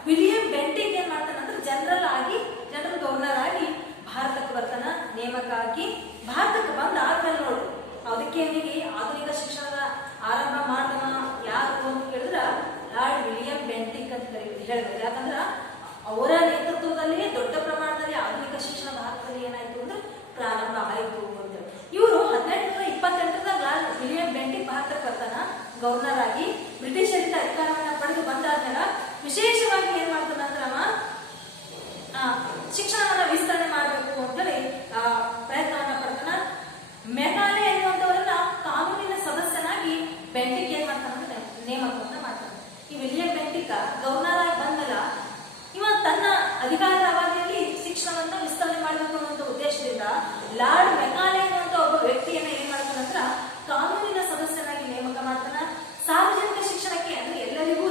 ವಿಲಿಯಂ ಬೆಂಟಿಂಗ್ ಏನ್ ಮಾಡ್ತಾನ ಅಂದ್ರೆ ಜನರಲ್ ಗವರ್ನರ್ ಆಗಿ ಭಾರತಕ್ಕೆ ಬರ್ತಾನ, ನೇಮಕ ಆಗಿ ಭಾರತಕ್ಕೆ ಬಂದ ಆದ್ಮೇಲೆ ನೋಡು ಅದಕ್ಕೆ ಆಧುನಿಕ ಶಿಕ್ಷಣದ ಆರಂಭ ಮಾಡಿದವ ಯಾರು ಅಂತ ಕೇಳಿದ್ರ ಲಾರ್ಡ್ ವಿಲಿಯಂ ಬೆಂಟಿಂಗ್ ಅಂತ ಹೇಳ್ಬೇಕು. ಯಾಕಂದ್ರ ಅವರ ನೇತೃತ್ವದಲ್ಲಿ ದೊಡ್ಡ ಪ್ರಮಾಣದಲ್ಲಿ ಆಧುನಿಕ ಶಿಕ್ಷಣ ಭಾರತದಲ್ಲಿ ಏನಾಯ್ತು ಅಂದ್ರೆ ಪ್ರಾರಂಭ ಆಯಿತು ಅಂತ. ಇವರು 1828ದಾಗ ಲಾರ್ಡ್ ವಿಲಿಯಂ ಬೆಂಟಿಂಗ್ ಭಾರತಕ್ಕೆ ಬರ್ತಾನ ಗವರ್ನರ್ ಆಗಿ. ಬ್ರಿಟಿಷರಿಂದ ಅಧಿಕಾರವನ್ನ ಪಡೆದು ಬಂದಾದ್ಮೇಲೆ ವಿಶೇಷವಾಗಿ ಏನ್ ಮಾಡ್ತಾನ ಅಂದ್ರೆ ಶಿಕ್ಷಣವನ್ನ ವಿಸ್ತರಣೆ ಮಾಡಬೇಕು ಅಂತೇಳಿ ಪ್ರಯತ್ನವನ್ನ ಪಡ್ತಾನ. ಮೆಕಾಲೆ ಎನ್ನುವಂತವರನ್ನ ಕಾನೂನಿನ ಸದಸ್ಯನಾಗಿ ಬೆಂಟಿಕ್ ಏನ್ ಮಾಡ್ತಾನ ಅಂದ್ರೆ ನೇಮಕವನ್ನ ಮಾಡ್ತಾನೆ. ಈ ವಿಲಿಯಂ ಬೆಂಟಿಕ್ ಗವರ್ನರ್ ಆಗಿ ಬಂದಲ್ಲ, ಇವ ತನ್ನ ಅಧಿಕಾರದ ಅವಧಿಯಲ್ಲಿ ಶಿಕ್ಷಣವನ್ನ ವಿಸ್ತರಣೆ ಮಾಡಬೇಕು ಅನ್ನುವಂತ ಉದ್ದೇಶದಿಂದ ಲಾರ್ಡ್ ಮೆಕಾಲೆ ಎನ್ನುವಂತ ಒಬ್ಬ ವ್ಯಕ್ತಿಯನ್ನ ಏನ್ ಮಾಡ್ತಾನಂದ್ರ ಕಾನೂನಿನ ಸದಸ್ಯನಾಗಿ ನೇಮಕ ಮಾಡ್ತಾನ. ಸಾರ್ವಜನಿಕ ಶಿಕ್ಷಣಕ್ಕೆ ಅಂದ್ರೆ ಎಲ್ಲರಿಗೂ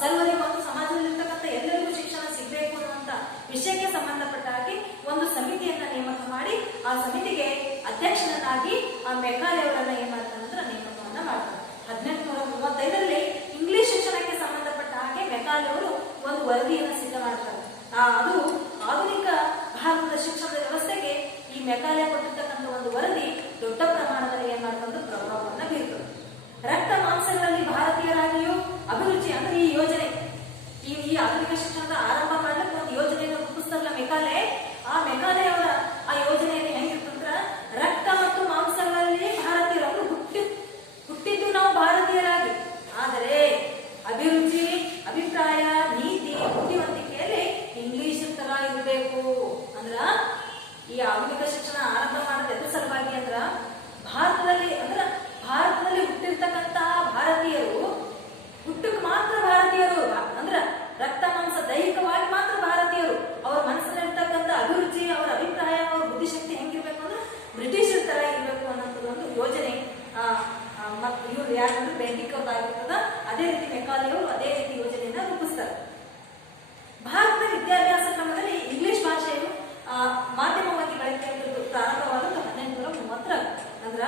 ಸರ್ವರಿಗೂ ಒಂದು ಸಮಾಜದಲ್ಲಿರ್ತಕ್ಕಂಥ ಎಲ್ಲರಿಗೂ ಶಿಕ್ಷಣ ಸಿಗಬೇಕು ಅನ್ನುವಂತ ವಿಷಯಕ್ಕೆ ಸಂಬಂಧಪಟ್ಟ ಹಾಗೆ ಒಂದು ಸಮಿತಿಯನ್ನ ನೇಮಕ ಮಾಡಿ ಆ ಸಮಿತಿಗೆ ಅಧ್ಯಕ್ಷನಾಗಿ ಆ ಮೆಕಾಲೆ ಅವರನ್ನ ಏನ್ ಮಾಡ್ತಾನಂದ್ರ ನೇಮಕವನ್ನ ಮಾಡ್ತಾನೆ. 1835ರಲ್ಲಿ ಇಂಗ್ಲಿಷ್ ಶಿಕ್ಷಣಕ್ಕೆ ಸಂಬಂಧಪಟ್ಟ ಹಾಗೆ ಮೆಕಾಲೆ ಅವರು ಒಂದು ವರದಿಯನ್ನ ಸಿದ್ಧ ಮಾಡ್ತಾರೆ. ಅದು ಆಧುನಿಕ ಭಾರತದ ಶಿಕ್ಷಣದ ವ್ಯವಸ್ಥೆಗೆ ಈ ಮೆಕಾಲೆ ಕೊಟ್ಟಿರ್ತಕ್ಕಂಥ ಒಂದು ವರದಿ ದೊಡ್ಡ ಪ್ರಮಾಣದಲ್ಲಿ ಏನ್ ಮಾಡ್ತಂದ್ರೆ ಪ್ರಭಾವವನ್ನ ಬೀರ್ತದೆ. ರಕ್ತ ಮಾಂಸಗಳಲ್ಲಿ ಭಾರತೀಯರಾಗಿಯೂ ಅಭಿರುಚಿ ಅಂದ್ರೆ ಈ ಯೋಜನೆ ಈ ಆಧುನಿಕ ಶಿಕ್ಷಣದ ಆರಂಭ ಮಾಡ್ಲಿಕ್ಕೆ ಒಂದು ಯೋಜನೆಯನ್ನು ರೂಪಿಸ್ತಾರಲ್ಲ ಮೆಕಾಲೆ, ಆ ಮೆಕಾಲೆ ಅವರ ಆ ಯೋಜನೆಯಲ್ಲಿ ಹೆಂಗಿರ್ತಂದ್ರ ರಕ್ತ ಮತ್ತು ಮಾಂಸಗಳಲ್ಲಿ ಭಾರತೀಯರು ಹುಟ್ಟಿದ್ದು ನಾವು ಭಾರತೀಯರಾಗಿ, ಆದರೆ ಅಭಿರುಚಿ, ಅಭಿಪ್ರಾಯ, ನೀತಿ, ಬುದ್ಧಿವಂತಿಕೆಯಲ್ಲಿ ಇಂಗ್ಲಿಷ್ ತರ ಇರಬೇಕು. ಅಂದ್ರ ಈ ಆಧುನಿಕ ಶಿಕ್ಷಣ ಆರಂಭ ಮಾಡೋದು ಎದ್ರ ಸಲುವಾಗಿ ಅಂದ್ರ ಭಾರತದಲ್ಲಿ ಹುಟ್ಟಿರ್ತಕ್ಕಂತಹ ಭಾರತೀಯರು ಹುಟ್ಟಕ್ಕೆ ಮಾತ್ರ ಭಾರತೀಯರು ಅಂದ್ರ ರಕ್ತ ಮಾಂಸ ದೈಹಿಕವಾಗಿ ಮಾತ್ರ ಭಾರತೀಯರು. ಅವ್ರ ಮನಸ್ಸಿನಲ್ಲಿರ್ತಕ್ಕಂಥ ಅಭಿರುಚಿ, ಅವರ ಅಭಿಪ್ರಾಯ, ಅವ್ರ ಬುದ್ಧಿಶಕ್ತಿ ಹೆಂಗಿರ್ಬೇಕು ಅಂದ್ರೆ ಬ್ರಿಟಿಷರ ತರ ಇರಬೇಕು ಅನ್ನೋಂಥದ್ದು ಒಂದು ಯೋಜನೆ ಮತ್ತು ಇವ್ರು ಯಾಕಂದ್ರೆ ಬೆಂಟಿಕ್ ಅವ್ರದ್ದಾಗಿರ್ತದ. ಅದೇ ರೀತಿ ಮೆಕಾಲೆ ಅವರು ಅದೇ ರೀತಿ ಯೋಜನೆಯನ್ನ ರೂಪಿಸ್ತಾರೆ. ಭಾರತದ ವಿದ್ಯಾಭ್ಯಾಸ ಕ್ರಮದಲ್ಲಿ ಇಂಗ್ಲಿಷ್ ಭಾಷೆಯು ಮಾಧ್ಯಮವಾಗಿ ಬಳಕೆಯಾಗಿದ್ದು ಪ್ರಾರಂಭವಾದದ್ದು 1830. ಅಂದ್ರ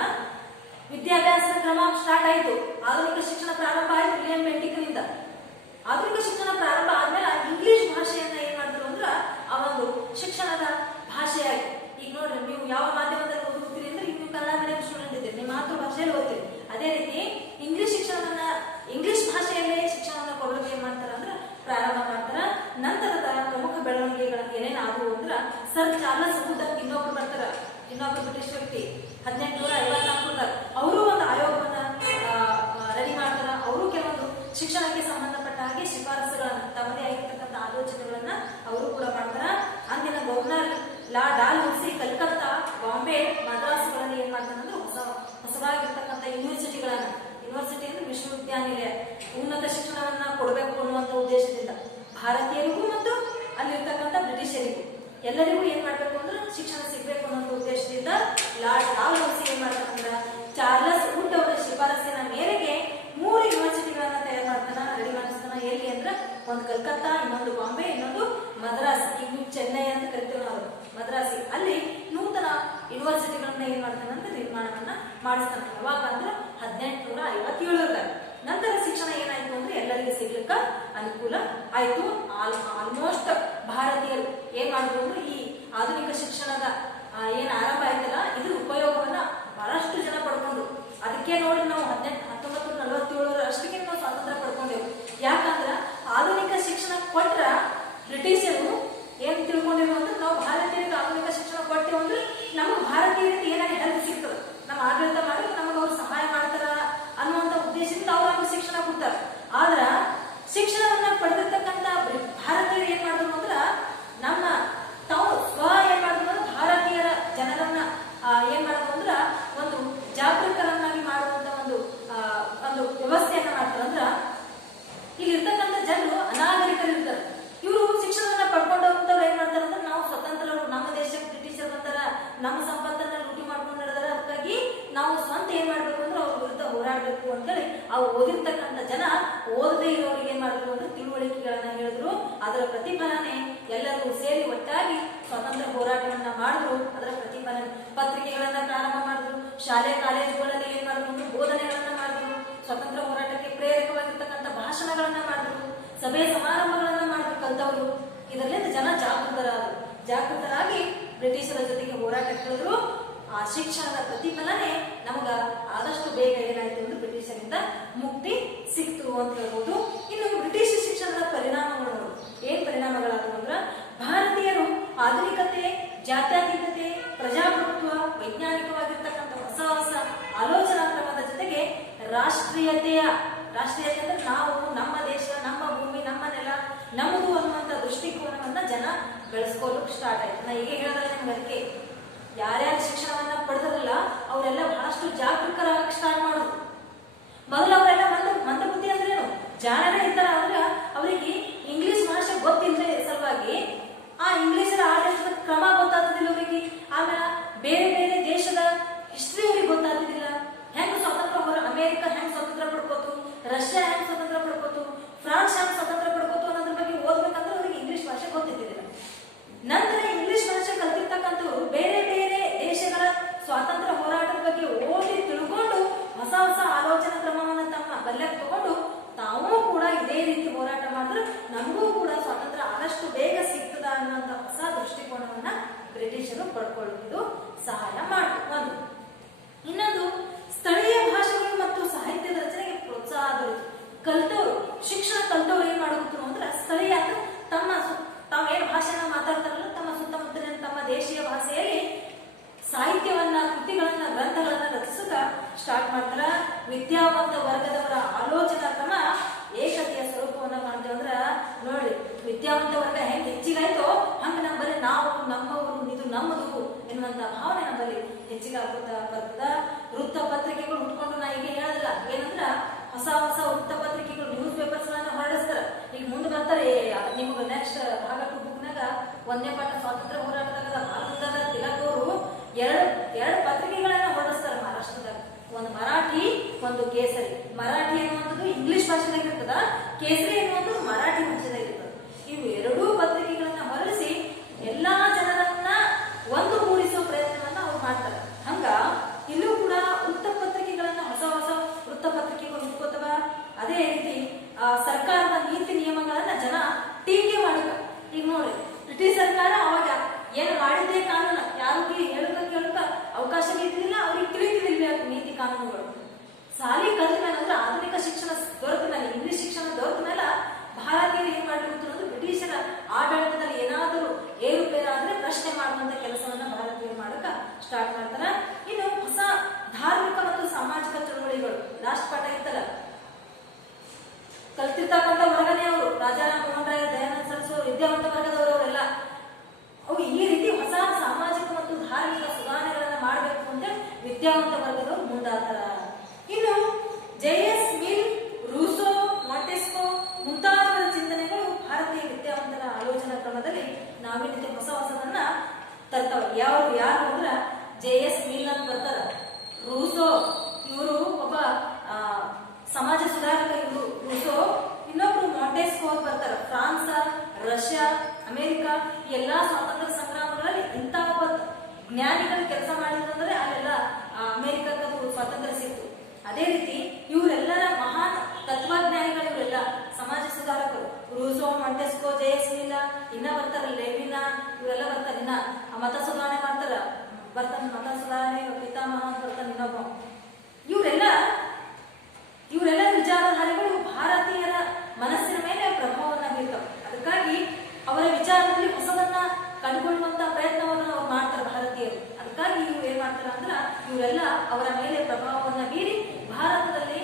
ವಿದ್ಯಾಭ್ಯಾಸ ಕ್ರಮ ಸ್ಟಾರ್ಟ್ ಆಯಿತು, ಆಧುನಿಕ ಶಿಕ್ಷಣ ಪ್ರಾರಂಭ ಆಯಿತು ವಿಲಿಯಂ ಬೆಂಟಿಕ್ನಿಂದ. ಆಧುನಿಕ ಶಿಕ್ಷಣ ಪ್ರಾರಂಭ ಆದ್ಮೇಲೆ ಇಂಗ್ಲಿಷ್ ಭಾಷೆಯನ್ನ ಏನ್ ಮಾಡಿದ್ರು ಅಂದ್ರ ಆ ಒಂದು ಶಿಕ್ಷಣದ ಭಾಷೆಯಾಗಿ. ಈಗ ನೋಡ್ರಿ, ನೀವು ಯಾವ ಮಾಧ್ಯಮದಲ್ಲಿ ಓದುತ್ತೀರಿ ಅಂದ್ರೆ ಅದೇ ರೀತಿ ಇಂಗ್ಲಿಷ್ ಶಿಕ್ಷಣವನ್ನ ಇಂಗ್ಲಿಷ್ ಭಾಷೆಯಲ್ಲೇ ಶಿಕ್ಷಣವನ್ನ ಕೊಡಲು ಏನ್ ಮಾಡ್ತಾರ ಅಂದ್ರೆ ಪ್ರಾರಂಭ ಮಾಡ್ತಾರ. ನಂತರದ ಪ್ರಮುಖ ಬೆಳವಣಿಗೆಗಳ ಏನೇನಾದವು ಅಂದ್ರ ಸರ್ ಚಾರ್ಲಸ್ ವುಡ್ ಇನ್ನೊಬ್ರು ಬರ್ತಾರ, ಇನ್ನೊಬ್ರು ಬ್ರಿಟಿಷ್ ವ್ಯಕ್ತಿ 1854 ಅವರು ಒಂದು ಆಯೋಗವನ್ನ ರೆಡಿ ಮಾಡ್ತಾರ. ಅವರು ಕೆಲವೊಂದು ಶಿಕ್ಷಣಕ್ಕೆ ಸಂಬಂಧಪಟ್ಟ ಹಾಗೆ ಶಿಫಾರಸುಗಳನ್ನ ತಮ್ಮದೇ ಆಗಿರ್ತಕ್ಕಂಥ ಆಲೋಚನೆಗಳನ್ನ ಅವರು ಕೂಡ ಮಾಡ್ತಾರ. ಅಂದಿನ ಗವರ್ನರ್ ಲಾ ಡಾಲ್ಹೌಸಿ ಕಲ್ಕತ್ತಾ, ಬಾಂಬೆ, ಮದ್ರಾಸುಗಳಲ್ಲಿ ಏನ್ ಮಾಡ್ತಾರ ಅಂದ್ರೆ ಹೊಸದಾಗಿರ್ತಕ್ಕಂಥ ಯೂನಿವರ್ಸಿಟಿ ಅಂದ್ರೆ ವಿಶ್ವವಿದ್ಯಾನಿಲಯ, ಉನ್ನತ ಶಿಕ್ಷಣವನ್ನ ಕೊಡಬೇಕು ಅನ್ನುವಂಥ ಉದ್ದೇಶದಿಂದ ಭಾರತೀಯರಿಗೂ ಮತ್ತು ಅಲ್ಲಿರ್ತಕ್ಕಂಥ ಬ್ರಿಟಿಷರಿಗೂ ಎಲ್ಲರಿಗೂ ಏನ್ ಮಾಡ್ಬೇಕು ಅಂದ್ರೆ ಶಿಕ್ಷಣ ಸಿಗ್ಬೇಕು ಅನ್ನೋ ಉದ್ದೇಶದಿಂದ ಲಾರ್ಡ್ ಡಾಲ್ಹೌಸಿ ಏನ್ ಮಾಡ್ತಾರಂದ್ರ ಚಾರ್ಲಸ್ ವುಡ್ ಅವರ ಶಿಫಾರಸಿನ ಮೇರೆಗೆ 3 ಯೂನಿವರ್ಸಿಟಿಗಳನ್ನ ತಯಾರು ಮಾಡ್ತಾನ, ರೆಡಿ ಮಾಡಿಸ್ತಾನ. ಎಲ್ಲಿ ಅಂದ್ರ ಒಂದು ಕಲ್ಕತ್ತಾ, ಇನ್ನೊಂದು ಬಾಂಬೆ, ಇನ್ನೊಂದು ಮದ್ರಾಸ್, ಈಗ ಚೆನ್ನೈ ಅಂತ ಕರಿತೀವಿ ನಾವು ಮದ್ರಾಸಿ. ಅಲ್ಲಿ ನೂತನ ಯೂನಿವರ್ಸಿಟಿಗಳನ್ನ ಏನ್ ಮಾಡ್ತಾನ ಅಂತ ನಿರ್ಮಾಣವನ್ನ ಮಾಡಿಸ್ತಾನ. ಯಾವಾಗ ಅಂದ್ರೆ 1857. ನಂತರ ಶಿಕ್ಷಣ ಏನಾಯ್ತು ಅಂದ್ರೆ ಎಲ್ಲರಿಗೆ ಸಿಗ್ಲಿಕ್ಕ ಅನುಕೂಲ ಆಯ್ತು. ಆಲ್ಮೋಸ್ಟ್ ಭಾರತೀಯರು ಏನ್ ಮಾಡಿದ್ರು ಅಂದ್ರೆ ಈ ಆಧುನಿಕ ಶಿಕ್ಷಣದ ಏನ್ ಆರಂಭ ಆಯ್ತಲ್ಲ ಇದ್ರ ಉಪಯೋಗವನ್ನ ಬಹಳಷ್ಟು ಜನ ಪಡ್ಕೊಂಡ್ರು. ಅದಕ್ಕೆ ನೋಡಿ ನಾವು 1947 ಅಷ್ಟಕ್ಕೆ ನಾವು ಸ್ವಾತಂತ್ರ್ಯ ಪಡ್ಕೊಂಡೆವು. ಯಾಕಂದ್ರ ಆಧುನಿಕ ಶಿಕ್ಷಣ ಕೊಟ್ರ ಬ್ರಿಟಿಷರು ಏನ್ ತಿಳ್ಕೊಂಡಿರು ಅಂದ್ರೆ ನಾವು ಭಾರತೀಯರಿಗೆ ಆಧುನಿಕ ಶಿಕ್ಷಣ ಕೊಟ್ಟೆವು ಅಂದ್ರೆ ನಮಗೆ ಭಾರತೀಯರಿಗೆ ಏನಾಗಿ ಹೆಲ್ಪ್ ಸಿಗ್ತದ, ನಮ್ಮ ಆಡಳಿತ ಮಾಡಿ ನಮಗೆ ಅವ್ರು ಸಹಾಯ ಮಾಡ್ತಾರ ಅನ್ನುವಂತ ಉದ್ದೇಶದಿಂದ ಅವ್ರು ನಮಗೆ ಶಿಕ್ಷಣ ಕೊಡ್ತಾರ. ಆದ್ರ ಶಿಕ್ಷಣವನ್ನ ಪಡೆದಿರ್ತಕ್ಕಂಥ ಭಾರತೀಯರು ಏನ್ ಮಾಡಿದ್ರು ಅಂದ್ರ ನಮ್ಮ ತಾವು ಏನ್ ಮಾಡಿದ್ರು ಅಂದ್ರೆ ಭಾರತೀಯರ ಜನರನ್ನ ಏನ್ ಮಾಡಿದ್ರು ಅಂದ್ರ ಒಂದು ಜಾಗೃತರನ್ನಾಗಿ ಮಾಡುವಂತ ಒಂದು ವ್ಯವಸ್ಥೆಯನ್ನ ಮಾಡ್ತಾರ. ಅಂದ್ರ ಇಲ್ಲಿ ಇರ್ತಕ್ಕಂಥ ಜನರು ಅನಾಗರಿಕರು ಇರ್ತಾರೆ. ಇವರು ಶಿಕ್ಷಣವನ್ನ ಪಡ್ಕೊಂಡವ್ರು ಏನ್ ಮಾಡ್ತಾರ ಅಂದ್ರೆ ನಾವು ಸ್ವತಂತ್ರರು, ನಮ್ಮ ದೇಶಕ್ಕೆ ಬ್ರಿಟಿಷರು ಬರ್ತಾರ, ನಮ್ಮ ಸಂಪತ್ತನ್ನ ಲೂಟಿ ಮಾಡ್ಕೊಂಡು ನಡೆದಾರ, ಅದಕ್ಕಾಗಿ ನಾವು ಸ್ವಂತ ಏನ್ ಮಾಡ್ಬೇಕು ಅಂದ್ರೆ ಅವ್ರ ವಿರುದ್ಧ ಹೋರಾಡ್ಬೇಕು ಅಂತೇಳಿ ಆ ಓದಿರ್ತಕ್ಕಂಥ ಜನ ಓದದೇ ಇರೋರಿಗೆ ಏನ್ ಮಾಡ್ಬೇಕು ಅಂದ್ರೆ ತಿಳುವಳಿಕೆಗಳನ್ನ ಹೇಳಿದ್ರು. ಅದರ ಪ್ರತಿಫಲನೆ ಎಲ್ಲರೂ ಸೇರಿ ಒಟ್ಟಾಗಿ ಸ್ವಾತಂತ್ರ್ಯ ಹೋರಾಟವನ್ನ ಮಾಡಿದ್ರು. ಅದರ ಪ್ರತಿಫಲನೆ ಪತ್ರಿಕೆಗಳನ್ನ ಪ್ರಾರಂಭ ಮಾಡಿದ್ರು, ಶಾಲೆ ಕಾಲೇಜುಗಳಲ್ಲಿ ಏನ್ ಮಾಡಿದ್ರು ಬೋಧನೆಗಳನ್ನ ಮಾಡಿದ್ರು, ಸ್ವತಂತ್ರ ಹೋರಾಟಕ್ಕೆ ಪ್ರೇರಕವಾಗಿರ್ತಕ್ಕಂಥ ಭಾಷಣಗಳನ್ನ ಮಾಡಿದ್ರು, ಸಭೆ ಸಮಾರಂಭಗಳನ್ನ ಮಾಡಿದ್ರು ಕಲ್ತವರು. ಇದರಿಂದ ಜನ ಜಾಗೃತರಾಗಿ ಬ್ರಿಟಿಷರ ಜೊತೆಗೆ ಹೋರಾಟಕ್ಕೆ ಹೇಳಿದ್ರು. ಆ ಶಿಕ್ಷಣದ ಪ್ರತಿಫಲನೆ ನಮಗ ಆದಷ್ಟು ಬೇಗ ಏನಾಯ್ತು ಅಂದ್ರೆ ಬ್ರಿಟಿಷರಿಂದ ಮುಕ್ತಿ ಸಿಕ್ತು ಅಂತ ಹೇಳ್ಬೋದು. ಇನ್ನು ಬ್ರಿಟಿಷ್ ಶಿಕ್ಷಣದ ಪರಿಣಾಮಗಳು ಏನ್ ಪರಿಣಾಮಗಳಾದವು ಅಂದ್ರ ಭಾರತೀಯರು ಆಧುನಿಕತೆ, ಜಾತ್ಯತೀತತೆ, ಪ್ರಜಾಪ್ರಭುತ್ವ, ವೈಜ್ಞಾನಿಕವಾಗಿರ್ತಕ್ಕಂಥ ಹೊಸ ಹೊಸ ಆಲೋಚನಾ ಕ್ರಮದ ಜೊತೆಗೆ ರಾಷ್ಟ್ರೀಯತೆ ಅಂದ್ರೆ ನಾವು, ನಮ್ಮ ದೇಶ, ನಮ್ಮ ಭೂಮಿ, ನಮ್ಮ ನೆಲ ನಮ್ಮದು ಅನ್ನುವಂಥ ದೃಷ್ಟಿಕೋನವನ್ನ ಜನ ಬೆಳೆಸ್ಕೊಳ್ಳೋಕೆ ಸ್ಟಾರ್ಟ್ ಆಯ್ತು. ನಾ ಈಗ ಹೇಳಿದ್ರೆ ನಿಮ್ಗೆ ಅದಕ್ಕೆ ಯಾರ್ಯಾರು ಶಿಕ್ಷಣವನ್ನ ಪಡೆದಿರಲ್ಲ ಅವರೆಲ್ಲ ಬಹಳಷ್ಟು ಜಾಗೃತರಾಗಿ ಸ್ಟಾರ್ಟ್ ಮಾಡೋದು. ಮೊದಲು ಅವರೆಲ್ಲ ಮಂದಬುದ್ಧಿ ಅಂದ್ರೇನು ಜಾಣರೇ ಇರ್ತಾರ. ಅಂದ್ರೆ ಅವರಿಗೆ ಇಂಗ್ಲಿಷ್ ಭಾಷೆ ಗೊತ್ತಿಲ್ಲದೆ ಸಲುವಾಗಿ ಆ ಇಂಗ್ಲಿಷರ ಆಡಳಿತದ ಕ್ರಮ ಗೊತ್ತಾಗ್ತಿದ್ದಿಲ್ಲ ಅವರಿಗೆ. ಆಮೇಲೆ ಬೇರೆ ಬೇರೆ ದೇಶದ ಹಿಸ್ಟ್ರಿ ಅವ್ರಿಗೆ ಗೊತ್ತಾಗ್ತಿದ್ದಿಲ್ಲ. ಹೆಂಗ್ ಸ್ವಾತಂತ್ರ್ಯ ಅಮೆರಿಕ ಹೆಂಗ್ ಸ್ವಾತಂತ್ರ್ಯ ಪಡ್ಕೋತು, ರಷ್ಯಾ ಹೆಂಗ್ ಸ್ವಾತಂತ್ರ್ಯ ಪಡ್ಕೋತು, ಫ್ರಾನ್ಸ್ ಹೆಂಗ್ ಸ್ವಾತಂತ್ರ್ಯ ಪಡ್ಕೋತು ಅನ್ನೋದ್ರ ಬಗ್ಗೆ ಓದ್ಬೇಕಂದ್ರೆ ಅವ್ರಿಗೆ ಇಂಗ್ಲಿಷ್ ಭಾಷೆ ಗೊತ್ತಿದ್ದಿಲ್ಲ. ನಂತರ ಇಂಗ್ಲಿಷ್ ಭಾಷೆ ಕಲ್ತಿರ್ತಕ್ಕಂಥವ್ರು ಬೇರೆ ಬೇರೆ ದೇಶಗಳ ಸ್ವಾತಂತ್ರ್ಯ ಹೋರಾಟದ ಬಗ್ಗೆ ಓದಿ ತಿಳ್ಕೊಂಡು ಹೊಸ ಹೊಸ ಆಲೋಚನಾ ಕ್ರಮವನ್ನ ತಮ್ಮ ಬಲ್ಯಕ್ಕೆ ತಗೊಂಡು ತಾವೂ ಕೂಡ ಇದೇ ರೀತಿ ಹೋರಾಟ ಮಾಡಿದ್ರೆ ನಮಗೂ ಕೂಡ ಸ್ವಾತಂತ್ರ್ಯ ಆದಷ್ಟು ಬೇಗ ಸಿಗ್ತದ ಅನ್ನುವಂಥ ಹೊಸ ದೃಷ್ಟಿಕೋನವನ್ನ ಬ್ರಿಟಿಷರು ಪಡ್ಕೊಳ್ಳೋದು ಸಹಾಯ ಮಾಡ್ತು. ಒಂದು ಇನ್ನೊಂದು ಸ್ಥಳೀಯ ಭಾಷೆಗಳು ಮತ್ತು ಸಾಹಿತ್ಯದ ರಚನೆಗೆ ಪ್ರೋತ್ಸಾಹ ದೊರೆಯಿತು. ಕಲ್ತವ್ರು ಶಿಕ್ಷಣ ಕಲ್ತವ್ರು ಏನ್ ಮಾಡಬಹುದು ಅಂದ್ರೆ ಸ್ಥಳೀಯ ತಾವೇನು ಭಾಷೆನ ಮಾತಾಡ್ತಾರಲ್ಲ ತಮ್ಮ ಸುತ್ತಮುತ್ತಲಿನ ತಮ್ಮ ದೇಶೀಯ ಭಾಷೆಯಲ್ಲಿ ಸಾಹಿತ್ಯವನ್ನ, ಕೃತಿಗಳನ್ನ, ಗ್ರಂಥಗಳನ್ನ ರಚಿಸುತ್ತ ಸ್ಟಾರ್ಟ್ ಮಾಡ್ತಾರ. ವಿದ್ಯಾವಂತ ವರ್ಗದವರ ಆಲೋಚನಾ ಕ್ರಮ ಏಕತೆಯ ಸ್ವರೂಪವನ್ನ ಮಾಡ್ತೇವೆ. ಅಂದ್ರ ನೋಡಿ ವಿದ್ಯಾವಂತ ವರ್ಗ ಹೆಂಗ್ ಹೆಚ್ಚಿಗಾಯ್ತೋ ಹಂಗ ನಮ್ಮಲ್ಲಿ ನಾವು, ನಮ್ಮವರು, ಇದು ನಮ್ಮದು ಎನ್ನುವಂತ ಭಾವನೆ ನಮ್ಮಲ್ಲಿ ಹೆಚ್ಚಿಗೆ ಬರ್ತದ. ವೃತ್ತ ಪತ್ರಿಕೆಗಳು ಹುಟ್ಕೊಂಡು ನಾ ಈಗ ಹೇಳೋದಿಲ್ಲ ಏನಂದ್ರ ಹೊಸ ಹೊಸ ವೃತ್ತ ಪತ್ರಿಕೆಗಳು, ನ್ಯೂಸ್ ಪೇಪರ್ಸ್ ಗಳನ್ನ ಹೊರಡಿಸ್ತಾರ. ಈಗ ಮುಂದೆ ಬರ್ತಾರೆ ನಿಮ್ಗೆ ನೆಕ್ಸ್ಟ್ ಭಾಗ ಬುಕ್ನಾಗ 1ನೇ ಪಾಠ ಸ್ವಾತಂತ್ರ್ಯ ಹೋರಾಟದಾಗ ಬಾಲಗಂಗಾಧರ ತಿಲಕ್ ಅವರು ಎರಡು ಪತ್ರಿಕೆಗಳನ್ನ ಹೊರಡಿಸ್ತಾರೆ ಮಹಾರಾಷ್ಟ್ರದಾಗ. ಒಂದು ಮರಾಠಿ, ಒಂದು ಕೇಸರಿ. ಮರಾಠಿ ಎನ್ನುವಂಥದ್ದು ಇಂಗ್ಲಿಷ್ ಭಾಷೆದಾಗ ಇರ್ತದ, ಕೇಸರಿ ಎನ್ನುವಂಥದ್ದು ಮರಾಠಿ ಭಾಷೆದಾಗ ಇರ್ತದೆ. ಇವು ಎರಡೂ ಪತ್ರಿಕೆಗಳನ್ನ ಹೊರಡಿಸಿ ಎಲ್ಲಾ ಜನರನ್ನ ಒಂದು ಮೂಡಿಸುವ ಪ್ರಯತ್ನವನ್ನ ಅವ್ರು ಮಾಡ್ತಾರೆ. ಹಂಗ ಇಲ್ಲೂ ಕೂಡ ವೃತ್ತ ಪತ್ರಿಕೆಗಳನ್ನ ಹೊಸ ಹೊಸ ವೃತ್ತ ಪತ್ರಿಕೆಗಳು ಹುಡ್ಕೋತವ. ಅದೇ ರೀತಿ ಸರ್ಕಾರದ ನೀತಿ ನಿಯಮಗಳನ್ನ ಜನ ಟೀಕೆ ಮಾಡುತ್ತ. ಈಗ ನೋಡಿ ಬ್ರಿಟಿಷ್ ಸರ್ಕಾರ ಅವಾಗ ಏನು ಮಾಡಿದ್ದೇ ಕಾನೂನು ಯಾರಿಗೆ ಹೇಳಕ ಕೇಳಕ ಅವಕಾಶ ಇದ್ದಿಲ್ಲ, ಅವ್ರಿಗೆ ತಿಳಿದಿಲ್ಲ ನೀತಿ ಕಾನೂನುಗಳು. ಸಾಲಿ ಕಲ್ತ ಮೇಲೆ ಅಂದ್ರೆ ಆಧುನಿಕ ಶಿಕ್ಷಣ ದೊರೆತ ಮೇಲೆ, ಇಂಗ್ಲಿಷ್ ಶಿಕ್ಷಣ ದೊರೆತ ಮೇಲೆ ಭಾರತೀಯರು ಏನ್ ಮಾಡಿಬಿಡ್ತಾರೆ ಅಂದ್ರೆ ಬ್ರಿಟಿಷರ ಆಡಳಿತದಲ್ಲಿ ಏನಾದರೂ ಏರುಪೇರಾದ್ರೆ ಪ್ರಶ್ನೆ ಮಾಡುವಂತ ಕೆಲಸವನ್ನ ಭಾರತೀಯರು ಮಾಡಕ ಸ್ಟಾರ್ಟ್ ಮಾಡ್ತಾರ. ಇನ್ನು ಹೊಸ ಧಾರ್ಮಿಕ ಮತ್ತು ಸಾಮಾಜಿಕ ಚಳವಳಿಗಳು, ಲಾಸ್ಟ್ ಪಾಠ ಇರ್ತಲ್ಲ, ಕಲ್ತಿರ್ತಕ್ಕಂಥ ವರ್ಗನೇ ಅವರು, ರಾಜಾರಾಮ್ ಮೋಹನ್ ರಾಯ್, ದಯಾನಂದ ಸರಸ್ವತಿ, ವಿದ್ಯಾವಂತ ವರ್ಗದವರವರೆಲ್ಲ ಅವು ಈ ರೀತಿ ಹೊಸ ಸಾಮಾಜಿಕ ಮತ್ತು ಧಾರ್ಮಿಕ ಸುಧಾರಣೆಗಳನ್ನ ಮಾಡಬೇಕು ಅಂತ ವಿದ್ಯಾವಂತ ವರ್ಗದವರು ಮುಂದಾಗ್ತಾರ. ಇನ್ನು ಜೆ.ಎಸ್. ಮಿಲ್, ರೂಸೋ, ಮಾಂಟೆಸ್ಕೋ ಮುಂತಾದವರ ಚಿಂತನೆಗಳು ಭಾರತೀಯ ವಿದ್ಯಾವಂತರ ಆಲೋಚನಾ ಕ್ರಮದಲ್ಲಿ ನಾವೀನ್ಯತೆ ಹೊಸ ಹೊಸದನ್ನ ತರ್ತಾವ. ಯಾರು ಅಂದ್ರ ಜೆ.ಎಸ್. ಮಿಲ್ ಅಂತ ಬರ್ತಾರ. ರೂಸೋ ಇವರು ಒಬ್ಬ ಸಮಾಜ ಸುಧಾರಕ, ಇವರು ರೂಸೋ. ಇನ್ನೊಬ್ರು ಮಾಂಟೆಸ್ಕೋ ಅಂತ ಬರ್ತಾರ. ಫ್ರಾನ್ಸ್, ರಷ್ಯಾ, ಅಮೆರಿಕ ಈ ಎಲ್ಲಾ ಸ್ವಾತಂತ್ರ್ಯ ಸಂಗ್ರಾಮಗಳಲ್ಲಿ ಇಂಥ ಒಬ್ಬ ಜ್ಞಾನಿಗಳು ಕೆಲಸ ಮಾಡಿದ್ರೆ ಅಲ್ಲೆಲ್ಲ ಅಮೆರಿಕಕ್ಕದು ಸ್ವಾತಂತ್ರ್ಯ ಸಿಕ್ತು. ಅದೇ ರೀತಿ ಇವರೆಲ್ಲರ ಮಹಾನ್ ತತ್ವಜ್ಞಾನಿಗಳು, ಇವರೆಲ್ಲ ಸಮಾಜ ಸುಧಾರಕರು. Rousseau, Montesquieu, J S. ಮಿಲ್, ಇನ್ನ ಬರ್ತಾರ ಲೆವಿನ, ಇವರೆಲ್ಲ ಬರ್ತಾರ. ಇನ್ನ ಮತ ಸುಧಾರಣೆ ಮಾಡ್ತಾರ, ಮತ ಸುಧಾರಣೆ ಪಿತಾಮಹ ಅಂತ ಬರ್ತಾನೆ ಇನ್ನೊಬ್ಬ. ಇವರೆಲ್ಲ ವಿಚಾರಧಾರೆಗಳು ಭಾರತೀಯರ ಮನಸ್ಸಿನ ಮೇಲೆ ಪ್ರಭಾವವನ್ನ ಬೀರ್ತವೆ. ಅದಕ್ಕಾಗಿ ಅವರ ವಿಚಾರದಲ್ಲಿ ಹೊಸದನ್ನ ಕಂಡುಕೊಳ್ಳುವಂತ ಪ್ರಯತ್ನವನ್ನು ಅವ್ರು ಮಾಡ್ತಾರೆ ಭಾರತೀಯರು. ಅದಕ್ಕಾಗಿ ಇವ್ರು ಏನ್ ಮಾಡ್ತಾರ ಅಂದ್ರ ಇವರೆಲ್ಲ ಅವರ ಮೇಲೆ ಪ್ರಭಾವವನ್ನ ಬೀರಿ ಭಾರತದಲ್ಲಿ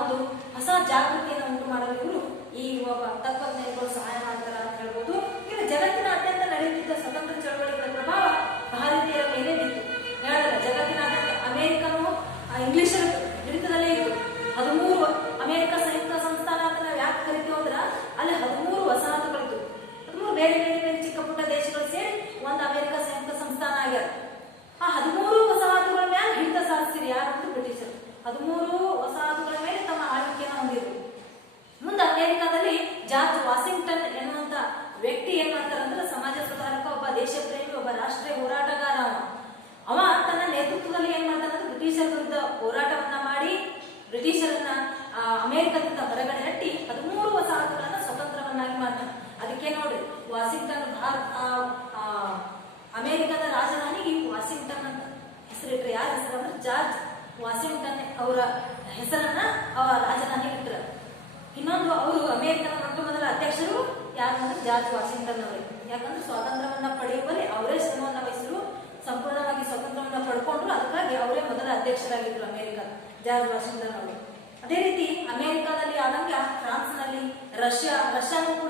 ಒಂದು ಹೊಸ ಜಾಗೃತಿಯನ್ನು ಉಂಟು ಮಾಡಲು ಇವರು ಈ ತತ್ವಜ್ಞಾನಿಗಳು ಸಹಾಯ ಮಾಡ್ತಾರ ಅಂತ ಹೇಳ್ಬೋದು. ಇನ್ನು ಜಗತ್ತಿನಾದ್ಯಂತ ನಡೆಯುತ್ತಿದ್ದ ಸ್ವತಂತ್ರ ಚಳವಳಿಗಳ ಪ್ರಭಾವ ಭಾರತೀಯರ ಮೇಲೆ ಬಿತ್ತು. ಹೇಳಿದ್ರೆ ಜಗತ್ತಿನಾದ್ಯಂತ ಅಮೆರಿಕನು ಇಂಗ್ಲಿಷರ ಹಿಡಿತದಲ್ಲೇ ಇತ್ತು. 13 ಅಮೆರಿಕ ಸಂಯುಕ್ತ ಸಂಸ್ಥಾನ ಅಂತ ನಾವು ಯಾಕೆ ಕರಿತೀವಿ ಅಂದ್ರ ಅಲ್ಲಿ 13 ವಸಾಹತುಗಳಿತ್ತು. 13 ಬೇರೆ ಬೇರೆ ಬೇರೆ ಚಿಕ್ಕ ಪುಟ್ಟ ದೇಶಗಳು ಸೇರಿ ಒಂದು ಅಮೆರಿಕ ಸಂಯುಕ್ತ ಸಂಸ್ಥಾನ ಆಗ್ಯಾರ. ಆ 13 ವಸಾಹತುಗಳ ಮೇಲೆ ಹಿಡಿತ ಸಾಧಿಸಿರಿ ಯಾರು ಅಂತ ಬ್ರಿಟಿಷರು. 13 ವಸಾಹತುಗಳ ಮೇಲೆ ತಮ್ಮ ಆಳ್ವಿಕೆಯನ್ನು ಹೊಂದಿದ್ರು. ಮುಂದೆ ಅಮೆರಿಕಾದಲ್ಲಿ ಜಾರ್ಜ್ ವಾಷಿಂಗ್ಟನ್ ಎನ್ನುವಂತ ವ್ಯಕ್ತಿ ಏನ್ ಮಾಡ್ತಾರ ಅಂದ್ರೆ ಸಮಾಜ ಸುಧಾರಕ, ಒಬ್ಬ ದೇಶ ಪ್ರೇಮಿ, ಒಬ್ಬ ರಾಷ್ಟ್ರೀಯ ಹೋರಾಟಗಾರ. ಅವ ತನ್ನ ನೇತೃತ್ವದಲ್ಲಿ ಏನ್ ಮಾಡ್ತಾನಂದ್ರೆ ಬ್ರಿಟಿಷರ ವಿರುದ್ಧ ಹೋರಾಟವನ್ನ ಮಾಡಿ ಬ್ರಿಟಿಷರನ್ನ ಅಮೆರಿಕದಿಂದ ಹೊರಗಡೆ ಹಟ್ಟಿ 13 ವಸಾಹತುಗಳನ್ನ ಸ್ವತಂತ್ರವನ್ನಾಗಿ ಮಾಡ್ತಾನೆ. ಅದಕ್ಕೆ ನೋಡ್ರಿ ವಾಷಿಂಗ್ಟನ್ ಅಮೆರಿಕದ ರಾಜಧಾನಿಗೆ ವಾಷಿಂಗ್ಟನ್ ಅಂತ ಹೆಸರಿಟ್ರೆ. ಯಾರ ಹೆಸರು ಅಂದ್ರೆ ಜಾರ್ಜ್ ವಾಷಿಂಗ್ಟನ್ ಅವರ ಹೆಸರನ್ನ ರಾಜಧಾನಿಗೆ ಇಟ್ಟರು. ಇನ್ನೊಂದು ಅವರು ಅಮೆರಿಕದ ಮೊಟ್ಟ ಮೊದಲ ಅಧ್ಯಕ್ಷರು ಯಾರಂದ್ರೆ ಜಾರ್ಜ್ ವಾಷಿಂಗ್ಟನ್ ಅವರು. ಯಾಕಂದ್ರೆ ಸ್ವಾತಂತ್ರ್ಯವನ್ನ ಪಡೆಯುವಲ್ಲಿ ಅವರೇ ಶ್ರಮವನ್ನ ವಹಿಸಿದ್ರು, ಸಂಪೂರ್ಣವಾಗಿ ಸ್ವಾತಂತ್ರ್ಯವನ್ನ ಪಡ್ಕೊಂಡ್ರು. ಅದಕ್ಕಾಗಿ ಅವರೇ ಮೊದಲ ಅಧ್ಯಕ್ಷರಾಗಿದ್ರು ಅಮೆರಿಕದ ಜಾರ್ಜ್ ವಾಷಿಂಗ್ಟನ್ ಅವರು. ಅದೇ ರೀತಿ ಅಮೆರಿಕಾದಲ್ಲಿ ಆದಂಗೆ ಫ್ರಾನ್ಸ್ನಲ್ಲಿ, ರಷ್ಯಾನೂ ಕೂಡ